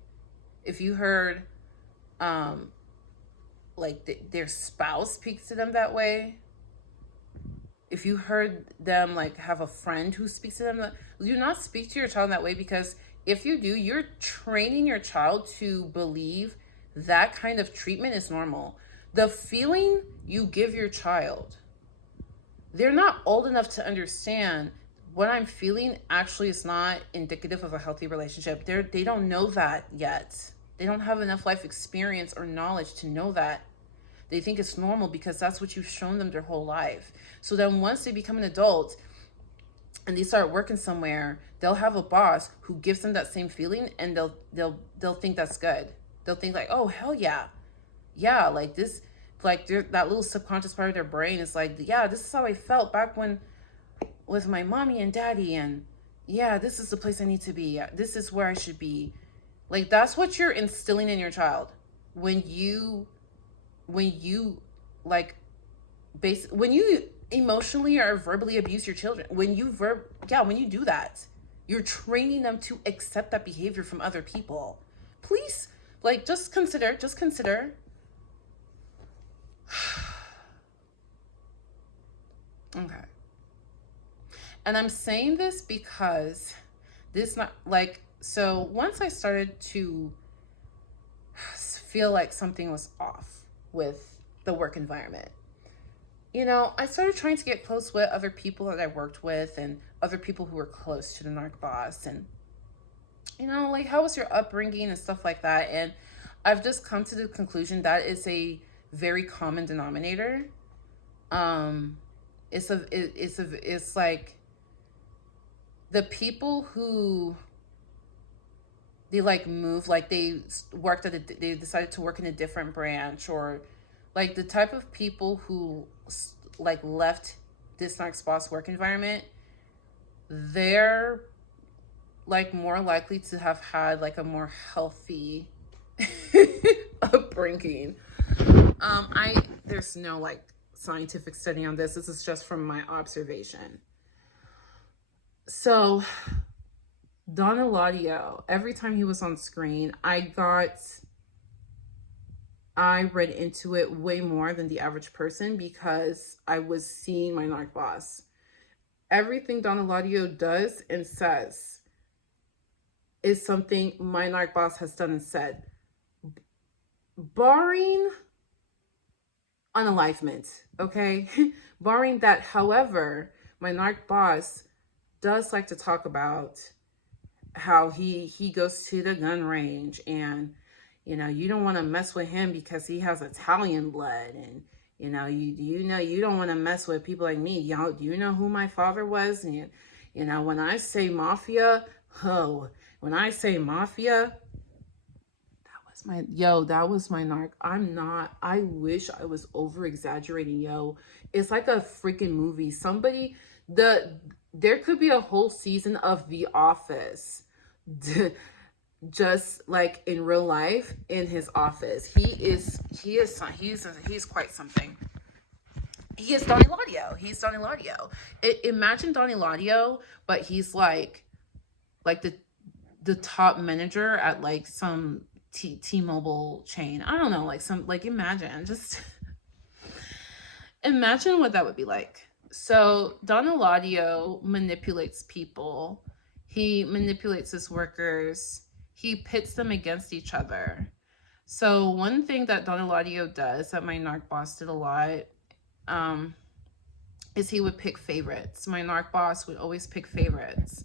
if you heard their spouse speaks to them that way, if you heard them like have a friend who speaks to them, do not speak to your child that way, because if you do, you're training your child to believe that kind of treatment is normal. The feeling you give your child, they're not old enough to understand what I'm feeling actually is not indicative of a healthy relationship. They don't know that yet. They don't have enough life experience or knowledge to know that. They think it's normal because that's what you've shown them their whole life. So then once they become an adult and they start working somewhere, they'll have a boss who gives them that same feeling, and they'll think that's good. They'll think like, oh, hell yeah. Yeah, like this, like that little subconscious part of their brain is like, yeah, this is how I felt back when with my mommy and daddy, and yeah, this is the place I need to be. This is where I should be. Like, that's what you're instilling in your child when you like when you emotionally or verbally abuse your children. When you do that, you're training them to accept that behavior from other people. Please, like, just consider. Okay. And I'm saying this because this not like, so once I started to feel like something was off with the work environment, I started trying to get close with other people that I worked with and other people who were close to the narc boss. And, like, how was your upbringing and stuff like that? And I've just come to the conclusion that is a very common denominator. Um, it's like the people who they like move, like they decided to work in a different branch, or like the type of people who like left this narc boss work environment, they're like more likely to have had like a more healthy upbringing. I There's no like scientific study on this. This is just from my observation. So Don Eladio, every time he was on screen, I read into it way more than the average person because I was seeing my narc boss. Everything Don Eladio does and says is something my narc boss has done and said, barring unalivement, okay? Barring that. However, my narc boss does like to talk about how he goes to the gun range, and you don't want to mess with him because he has Italian blood, and you don't want to mess with people like me. Do you know who my father was? And when I say mafia, when I say mafia, that was my narc. I wish I was over exaggerating, It's like a freaking movie. There could be a whole season of The Office just like in real life in his office. He's quite something. He is Don Eladio. He's Don Eladio. Imagine Don Eladio, but he's like the top manager at like some T-Mobile chain. I don't know, imagine what that would be like. So Don Eladio manipulates people. He manipulates his workers. He pits them against each other. So one thing that Don Eladio does that my narc boss did a lot is he would pick favorites. My narc boss would always pick favorites.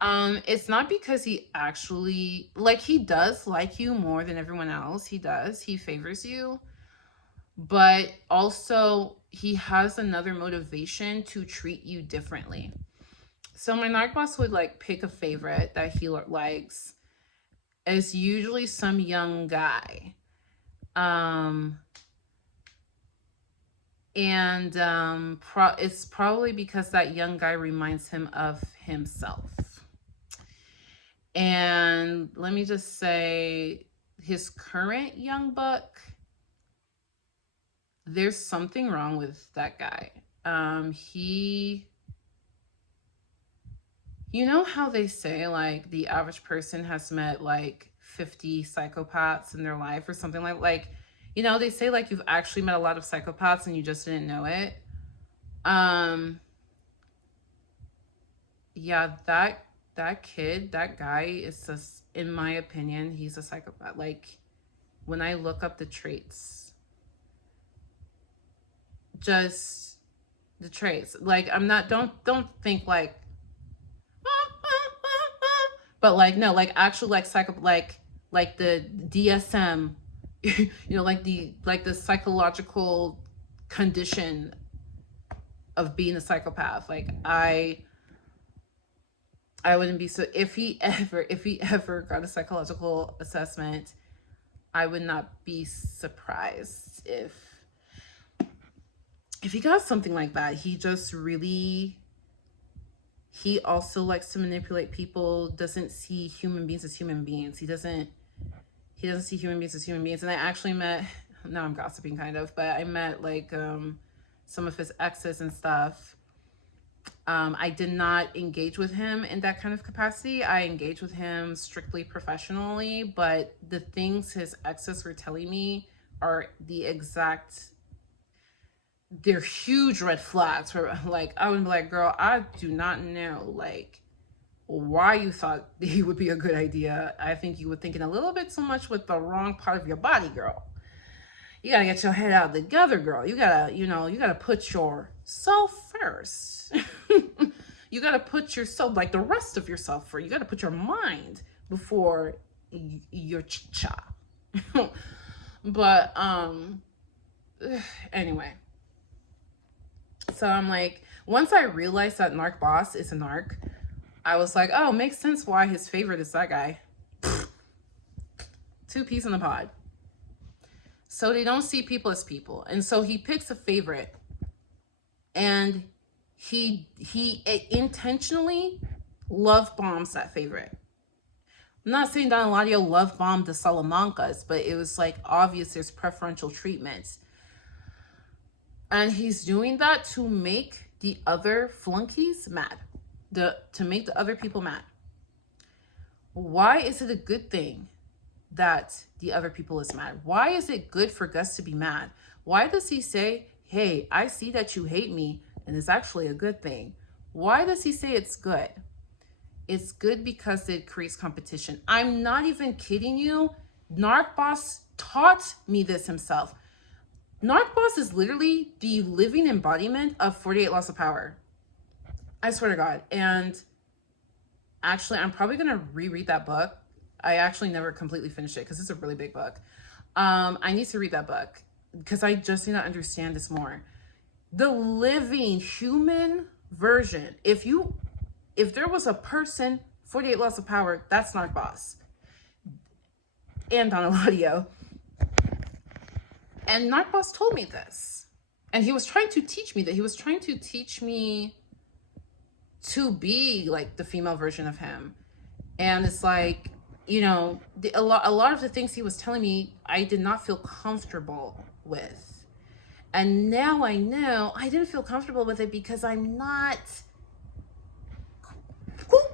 It's not because he actually, he does like you more than everyone else. He does. He favors you. But also, he has another motivation to treat you differently. So my narc boss would pick a favorite that he likes. It's usually some young guy. It's probably because that young guy reminds him of himself. And let me just say, his current young buck, there's something wrong with that guy. You know how they say the average person has met 50 psychopaths in their life or something they say you've actually met a lot of psychopaths and you just didn't know it. Yeah, that kid, that guy is just, in my opinion, he's a psychopath. When I look up the traits, just the traits, I'm not, don't think but no, actually psycho, the DSM, the psychological condition of being a psychopath. I wouldn't be so, if he ever got a psychological assessment, I would not be surprised if he got something like that. He just really, he also likes to manipulate people, doesn't see human beings as human beings. He doesn't see human beings as human beings. And I actually met, now I'm gossiping kind of, but I met some of his exes and stuff. I did not engage with him in that kind of capacity. I engaged with him strictly professionally, but the things his exes were telling me are they're huge red flags where I would be like, girl, I do not know why you thought he would be a good idea. I think you were thinking a little bit too much with the wrong part of your body, girl. You gotta get your head out together, girl. You gotta, you gotta put yourself first. You gotta put yourself, like the rest of yourself first. You gotta put your mind before your cha. But anyway, so I'm like, once I realized that narc boss is a narc, I was like, oh, makes sense why his favorite is that guy. Two peas in the pod. So they don't see people as people. And so he picks a favorite, and he intentionally love bombs that favorite. I'm not saying Don Eladio love bombed the Salamancas, but it was like obvious there's preferential treatment. And he's doing that to make the other flunkies mad, to make the other people mad. Why is it a good thing that the other people is mad? Why is it good for Gus to be mad? Why does he say, hey, I see that you hate me, and it's actually a good thing? Why does he say it's good? It's good because it creates competition. I'm not even kidding you. Narc Boss taught me this himself. Narc Boss is literally the living embodiment of 48 Laws of Power. I swear to God. And actually, I'm probably going to reread that book. I actually never completely finished it because it's a really big book. I need to read that book because I just need to understand this more. The living human version. If there was a person, 48 Laws of Power, that's Narc Boss. And Don Eladio. And Narc Boss told me this. And he was trying to teach me that. He was trying to teach me to be like the female version of him. And it's like, a lot of the things he was telling me, I did not feel comfortable with. And now I know I didn't feel comfortable with it because I'm not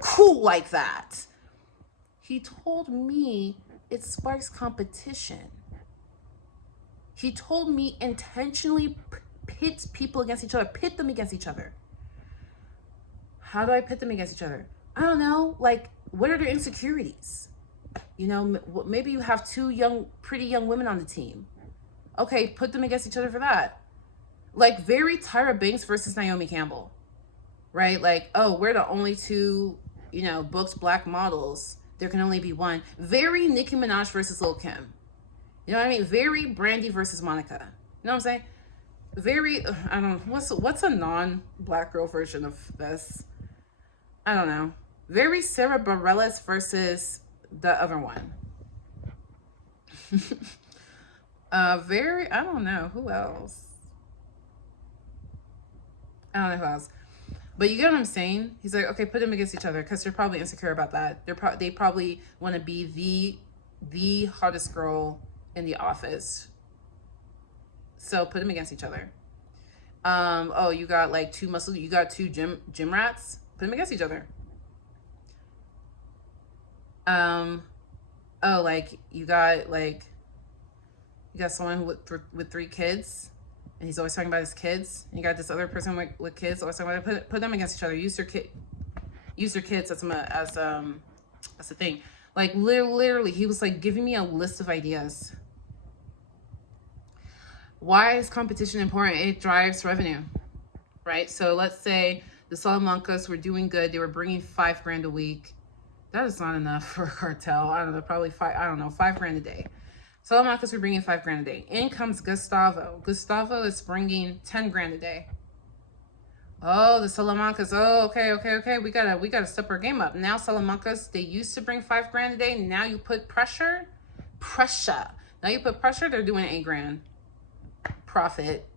cool like that. He told me it sparks competition. He told me intentionally pit people against each other, pit them against each other. How do I pit them against each other? I don't know. Like, what are their insecurities? Maybe you have two pretty young women on the team. Okay, put them against each other for that. Like, very Tyra Banks versus Naomi Campbell, right? Like, oh, we're the only two, booked black models. There can only be one. Very Nicki Minaj versus Lil' Kim. You know what I mean? Very Brandy versus Monica. You know what I'm saying? Very, I don't know, what's a non-black girl version of this? I don't know. Very Sarah Bareilles versus the other one. I don't know who else. I don't know who else. But you get what I'm saying? He's like, okay, put them against each other because they're probably insecure about that. They probably want to be the hottest girl in the office. So put them against each other. Oh, you got like two gym rats. Put them against each other. Oh, like you got someone with 3 kids, and he's always talking about his kids. And you got this other person with kids, always talking about it. Put them against each other. Use their kids as a thing. Like literally, he was like giving me a list of ideas. Why is competition important? It drives revenue, right? So let's say the Salamancas were doing good. They were bringing $5,000 a week. That is not enough for a cartel. I don't know, probably $5,000 a day. Salamancas were bringing $5,000 a day. In comes Gustavo. Gustavo is bringing $10,000 a day. Oh, the Salamancas. Oh, okay. We gotta step our game up. Now Salamancas, they used to bring $5,000 a day. Now you put pressure. Now you put pressure. They're doing $8,000. Profit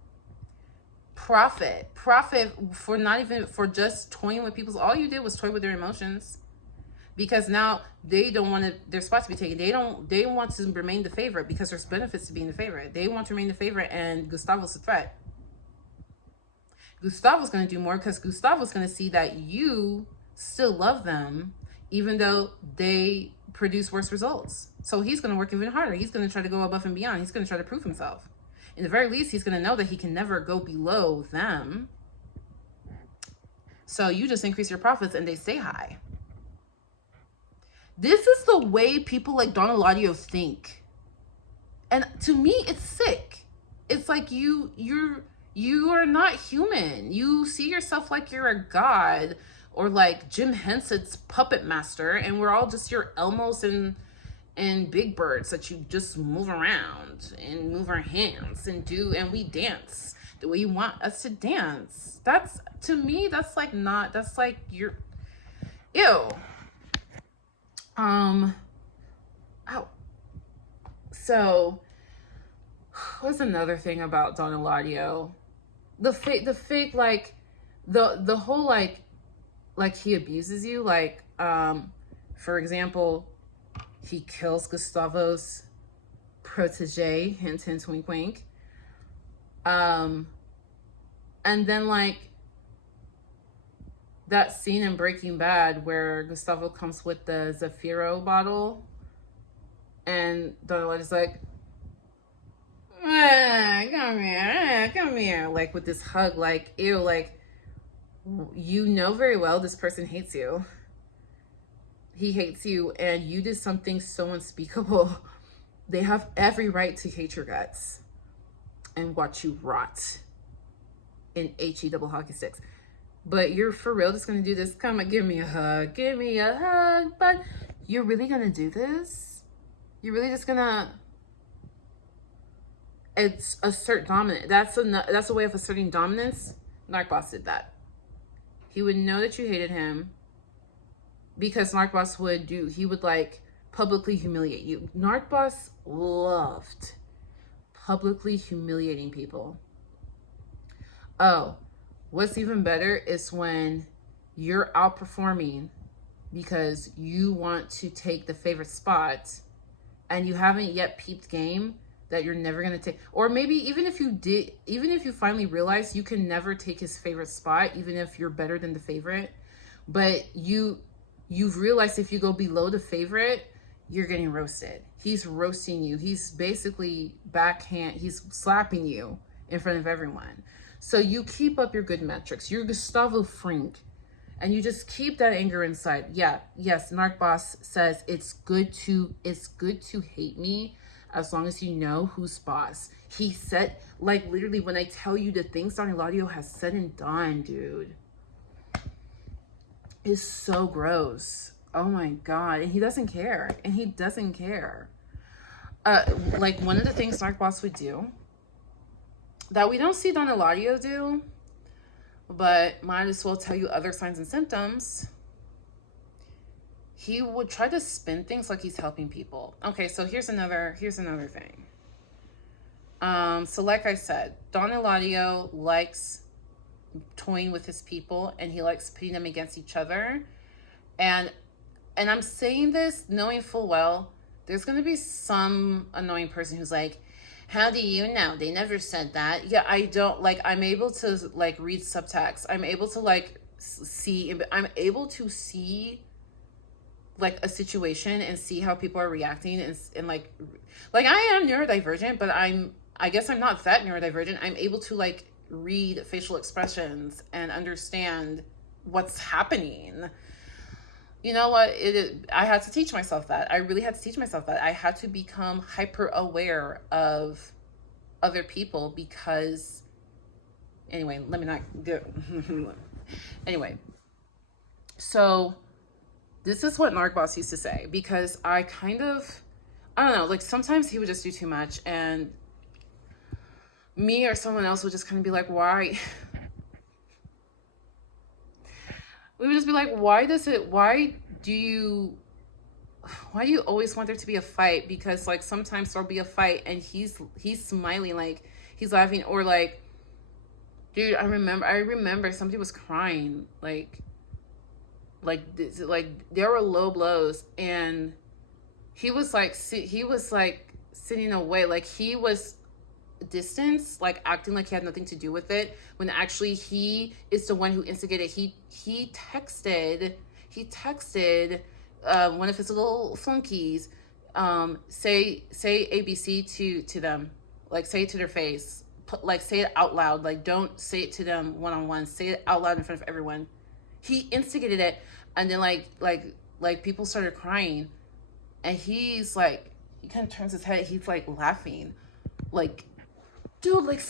for just toying with people's. All you did was toy with their emotions, because now they don't want their spot to be taken. They want to remain the favorite because there's benefits to being the favorite. They want to remain the favorite, and Gustavo's a threat. Gustavo's going to do more because Gustavo's going to see that you still love them even though they produce worse results. So he's going to work even harder. He's going to try to go above and beyond. He's going to try to prove himself. In the very least, he's going to know that he can never go below them. So you just increase your profits and they stay high. This is the way people like Don Eladio think. And to me, it's sick. it's like you are not human. You see yourself like you're a god, or like Jim Henson's puppet master, and we're all just your Elmos and Big Birds that you just move around and move our hands and do, and we dance the way you want us to dance. That's, to me, that's like not, that's like you're, ew. Ow. So, what's another thing about Don Eladio? The fake, like, the whole, like he abuses you. Like, for example, he kills Gustavo's protege, hint, hint, wink, wink. And then, like, that scene in Breaking Bad where Gustavo comes with the Zafiro bottle, and Don Eladio's like, come here, like, with this hug, like, ew, like, you know very well this person hates you. He hates you, and you did something so unspeakable. They have every right to hate your guts and watch you rot in HE double hockey sticks. But you're for real just gonna do this? Come on, give me a hug. Give me a hug. But you're really gonna do this? You're really just gonna assert dominance? That's a way of asserting dominance. Narcboss did that. He would know that you hated him, because Narcboss he would like publicly humiliate you. Narcboss loved publicly humiliating people. Oh, what's even better is when you're outperforming because you want to take the favorite spot and you haven't yet peeped game that you're never going to take. Or maybe even if you finally realize you can never take his favorite spot, even if you're better than the favorite, but you've realized if you go below the favorite, you're getting roasted. He's roasting you. He's basically he's slapping you in front of everyone. So you keep up your good metrics. You're Gustavo Fring, and you just keep that anger inside. Yeah, yes, Narcboss says it's good to hate me as long as you know who's boss. He said, like, literally, when I tell you the things Don Eladio has said and done, dude, is so gross. Oh my God. And he doesn't care. Like, one of the things Narcboss would do that we don't see Don Eladio do, but might as well tell you other signs and symptoms. He would try to spin things like he's helping people. Okay, so here's another thing. So like I said, Don Eladio likes toying with his people, and he likes pitting them against each other. And I'm saying this knowing full well there's going to be some annoying person who's like, how do you know? They never said that. Yeah, I don't, like, I'm able to, like, read subtext. I'm able to, like, see, like, a situation and see how people are reacting, and like I am neurodivergent, but I guess I'm not that neurodivergent. I'm able to, like, read facial expressions and understand what's happening. You know what? I had to teach myself that. I really had to teach myself that. I had to become hyper aware of other people because, anyway, let me not do. Anyway, so this is what Narcboss used to say, because I don't know, like, sometimes he would just do too much, and me or someone else would just kind of be like, why? We would just be like, why do you always want there to be a fight? Because, like, sometimes there'll be a fight and he's smiling, like he's laughing, or like, dude, I remember somebody was crying, like there were low blows, and he was like sitting away, like he was distance, like acting like he had nothing to do with it, when actually he is the one who instigated. He texted one of his little flunkies, say ABC to them, like, say it to their face, like, say it out loud, like, don't say it to them one-on-one, say it out loud in front of everyone. He instigated it, and then like people started crying, and he's like, he kind of turns his head, he's like laughing, like, Dude, like,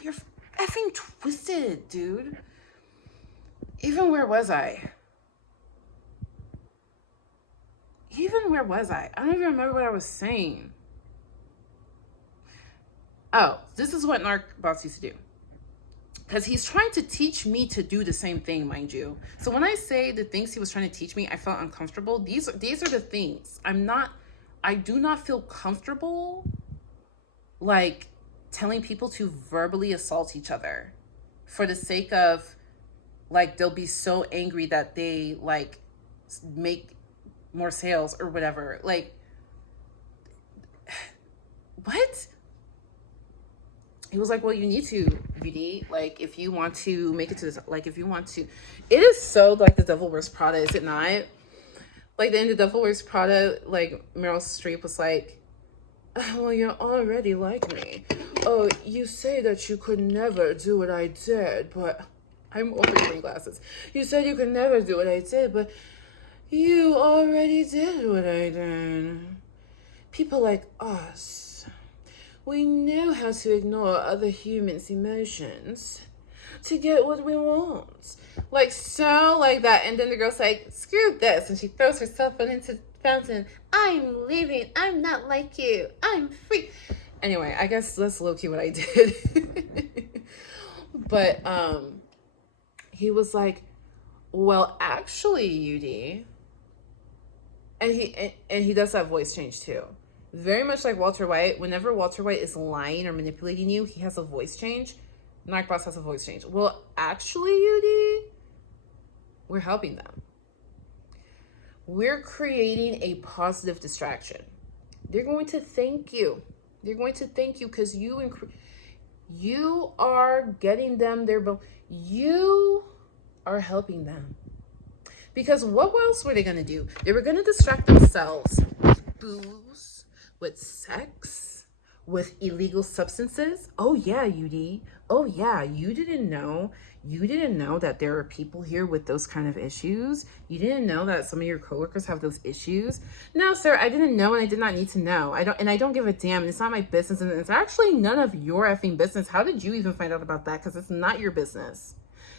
you're effing twisted, dude. Even where was I? I don't even remember what I was saying. Oh, this is what Narc Boss used to do. Because he's trying to teach me to do the same thing, mind you. So when I say the things he was trying to teach me, I felt uncomfortable. These are the things. I do not feel comfortable, like, telling people to verbally assault each other for the sake of, like, they'll be so angry that they, like, make more sales or whatever. Like, what? He was like, well, you need to, UD, like, if you want to make it to this, like, if you want to, it is so, like, The Devil Wears Prada, is it not? Like, in The Devil Wears Prada, like, Meryl Streep was like, oh, well, you already like me. Oh, you say that you could never do what I did, but I'm opening glasses. You said you could never do what I did, but you already did what I did. People like us, we know how to ignore other humans' emotions to get what we want. Like, so like that. And then the girl's like, screw this. And she throws her cell phone into the fountain. I'm leaving. I'm not like you. I'm free. Anyway, I guess that's low-key what I did. But he was like, well, actually, UD. And he does that voice change too. Very much like Walter White. Whenever Walter White is lying or manipulating you, he has a voice change. Narc Boss has a voice change. Well, actually, UD, we're helping them. We're creating a positive distraction. They're going to thank you. They're going to thank you because you are getting them their... You are helping them. Because what else were they going to do? They were going to distract themselves with booze, with sex, with illegal substances. Oh yeah, UD. Oh yeah, you didn't know that there are people here with those kind of issues. You didn't know that some of your coworkers have those issues. No, sir, I didn't know, and I did not need to know. I don't give a damn. And it's not my business, and it's actually none of your effing business. How did you even find out about that? Because it's not your business.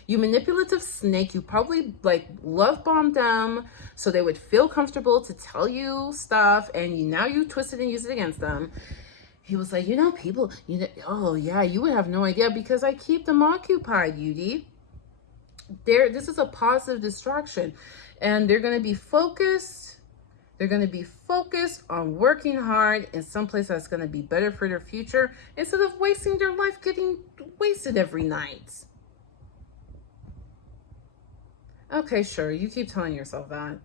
You manipulative snake, you probably like love bombed them so they would feel comfortable to tell you stuff, and now you twist it and use it against them. He was like, people, oh yeah, you would have no idea because I keep them occupied, UD. This is a positive distraction, and they're going to be focused. They're going to be focused on working hard in some place that's going to be better for their future instead of wasting their life getting wasted every night. Okay, sure. You keep telling yourself that.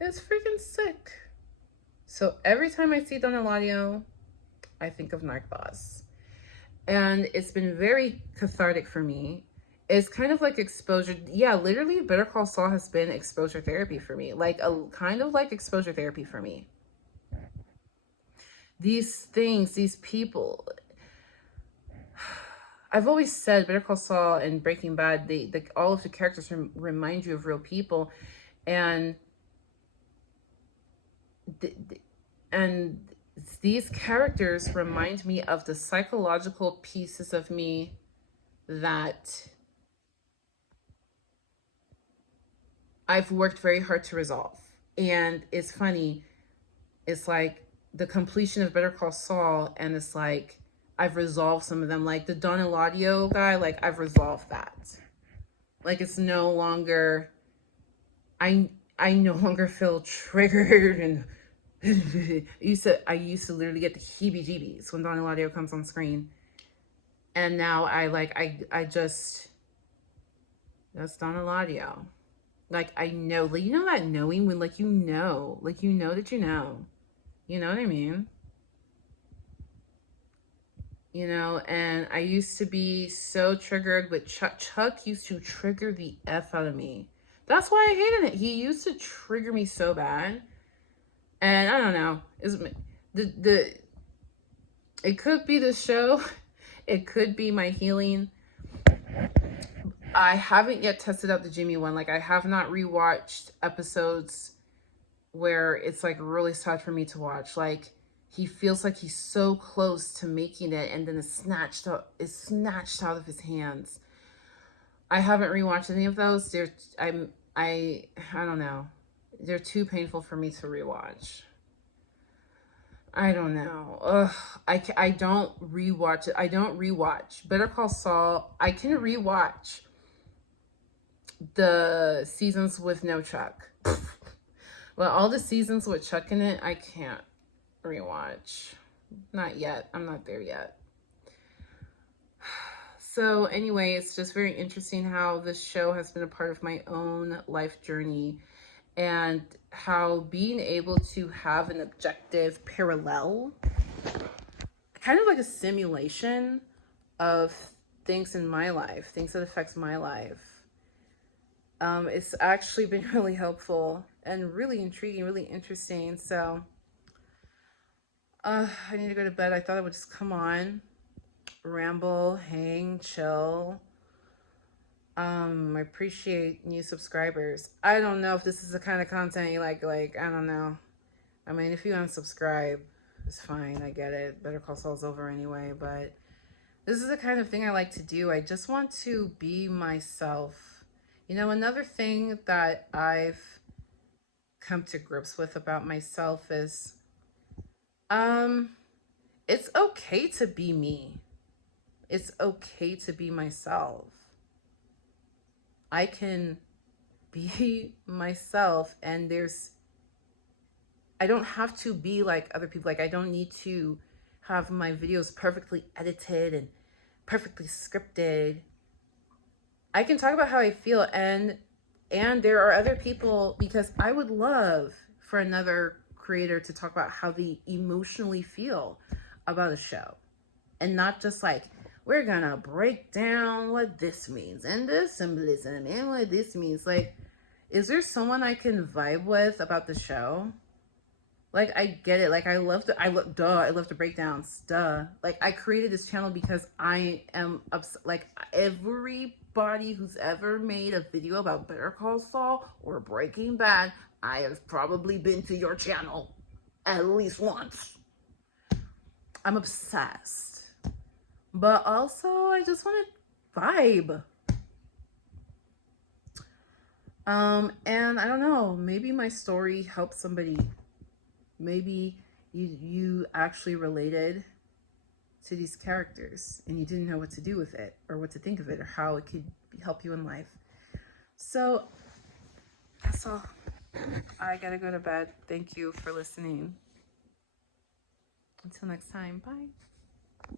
It's freaking sick. So every time I see Don Eladio, I think of Narc Boss. And it's been very cathartic for me. It's kind of like exposure. Yeah, literally Better Call Saul has been exposure therapy for me. Like a kind of like exposure therapy for me. These things, these people... I've always said Better Call Saul and Breaking Bad, all of the characters remind you of real people, and these characters remind me of the psychological pieces of me that I've worked very hard to resolve. And it's funny, it's like the completion of Better Call Saul, and it's like I've resolved some of them. Like the Don Eladio guy, like I've resolved that. Like it's no longer, I no longer feel triggered, and I used to literally get the heebie-jeebies when Don Eladio comes on screen. And now I just, that's Don Eladio. Like I know, like, you know that knowing when like you know that you know. You know what I mean? And I used to be so triggered with Chuck. Chuck used to trigger the F out of me. That's why I hated it. He used to trigger me so bad. And I don't know. It could be the show. It could be my healing. I haven't yet tested out the Jimmy one. Like I have not rewatched episodes where it's like really sad for me to watch. Like, he feels like he's so close to making it, and then it's snatched out of his hands. I haven't rewatched any of those. I don't know. They're too painful for me to rewatch. I don't know. Ugh, I don't rewatch it. I don't rewatch Better Call Saul. I can rewatch the seasons with no Chuck. Well, all the seasons with Chuck in it, I can't rewatch. Not yet. I'm not there yet. So anyway, it's just very interesting how this show has been a part of my own life journey, and how being able to have an objective parallel, kind of like a simulation of things in my life, things that affects my life. It's actually been really helpful and really intriguing, really interesting. So I need to go to bed. I thought I would just come on, ramble, hang, chill. I appreciate new subscribers. I don't know if this is the kind of content you like, I don't know. I mean, if you unsubscribe, it's fine. I get it. Better Call Saul's over anyway, but this is the kind of thing I like to do. I just want to be myself. You know, another thing that I've come to grips with about myself is, it's okay to be me. It's okay to be myself. I can be myself, and I don't have to be like other people. Like, I don't need to have my videos perfectly edited and perfectly scripted. I can talk about how I feel, and there are other people, because I would love for another creator to talk about how they emotionally feel about a show, and not just like, we're gonna break down what this means and the symbolism and what this means. Like, is there someone I can vibe with about the show? Like, I get it. Like, I love the breakdowns. Duh. Like, I created this channel because I am like, everybody who's ever made a video about Better Call Saul or Breaking Bad, I have probably been to your channel at least once. I'm obsessed. But also, I just want to vibe. And I don't know, maybe my story helped somebody. Maybe you actually related to these characters and you didn't know what to do with it, or what to think of it, or how it could help you in life. So that's all. I gotta go to bed. Thank you for listening. Until next time, bye.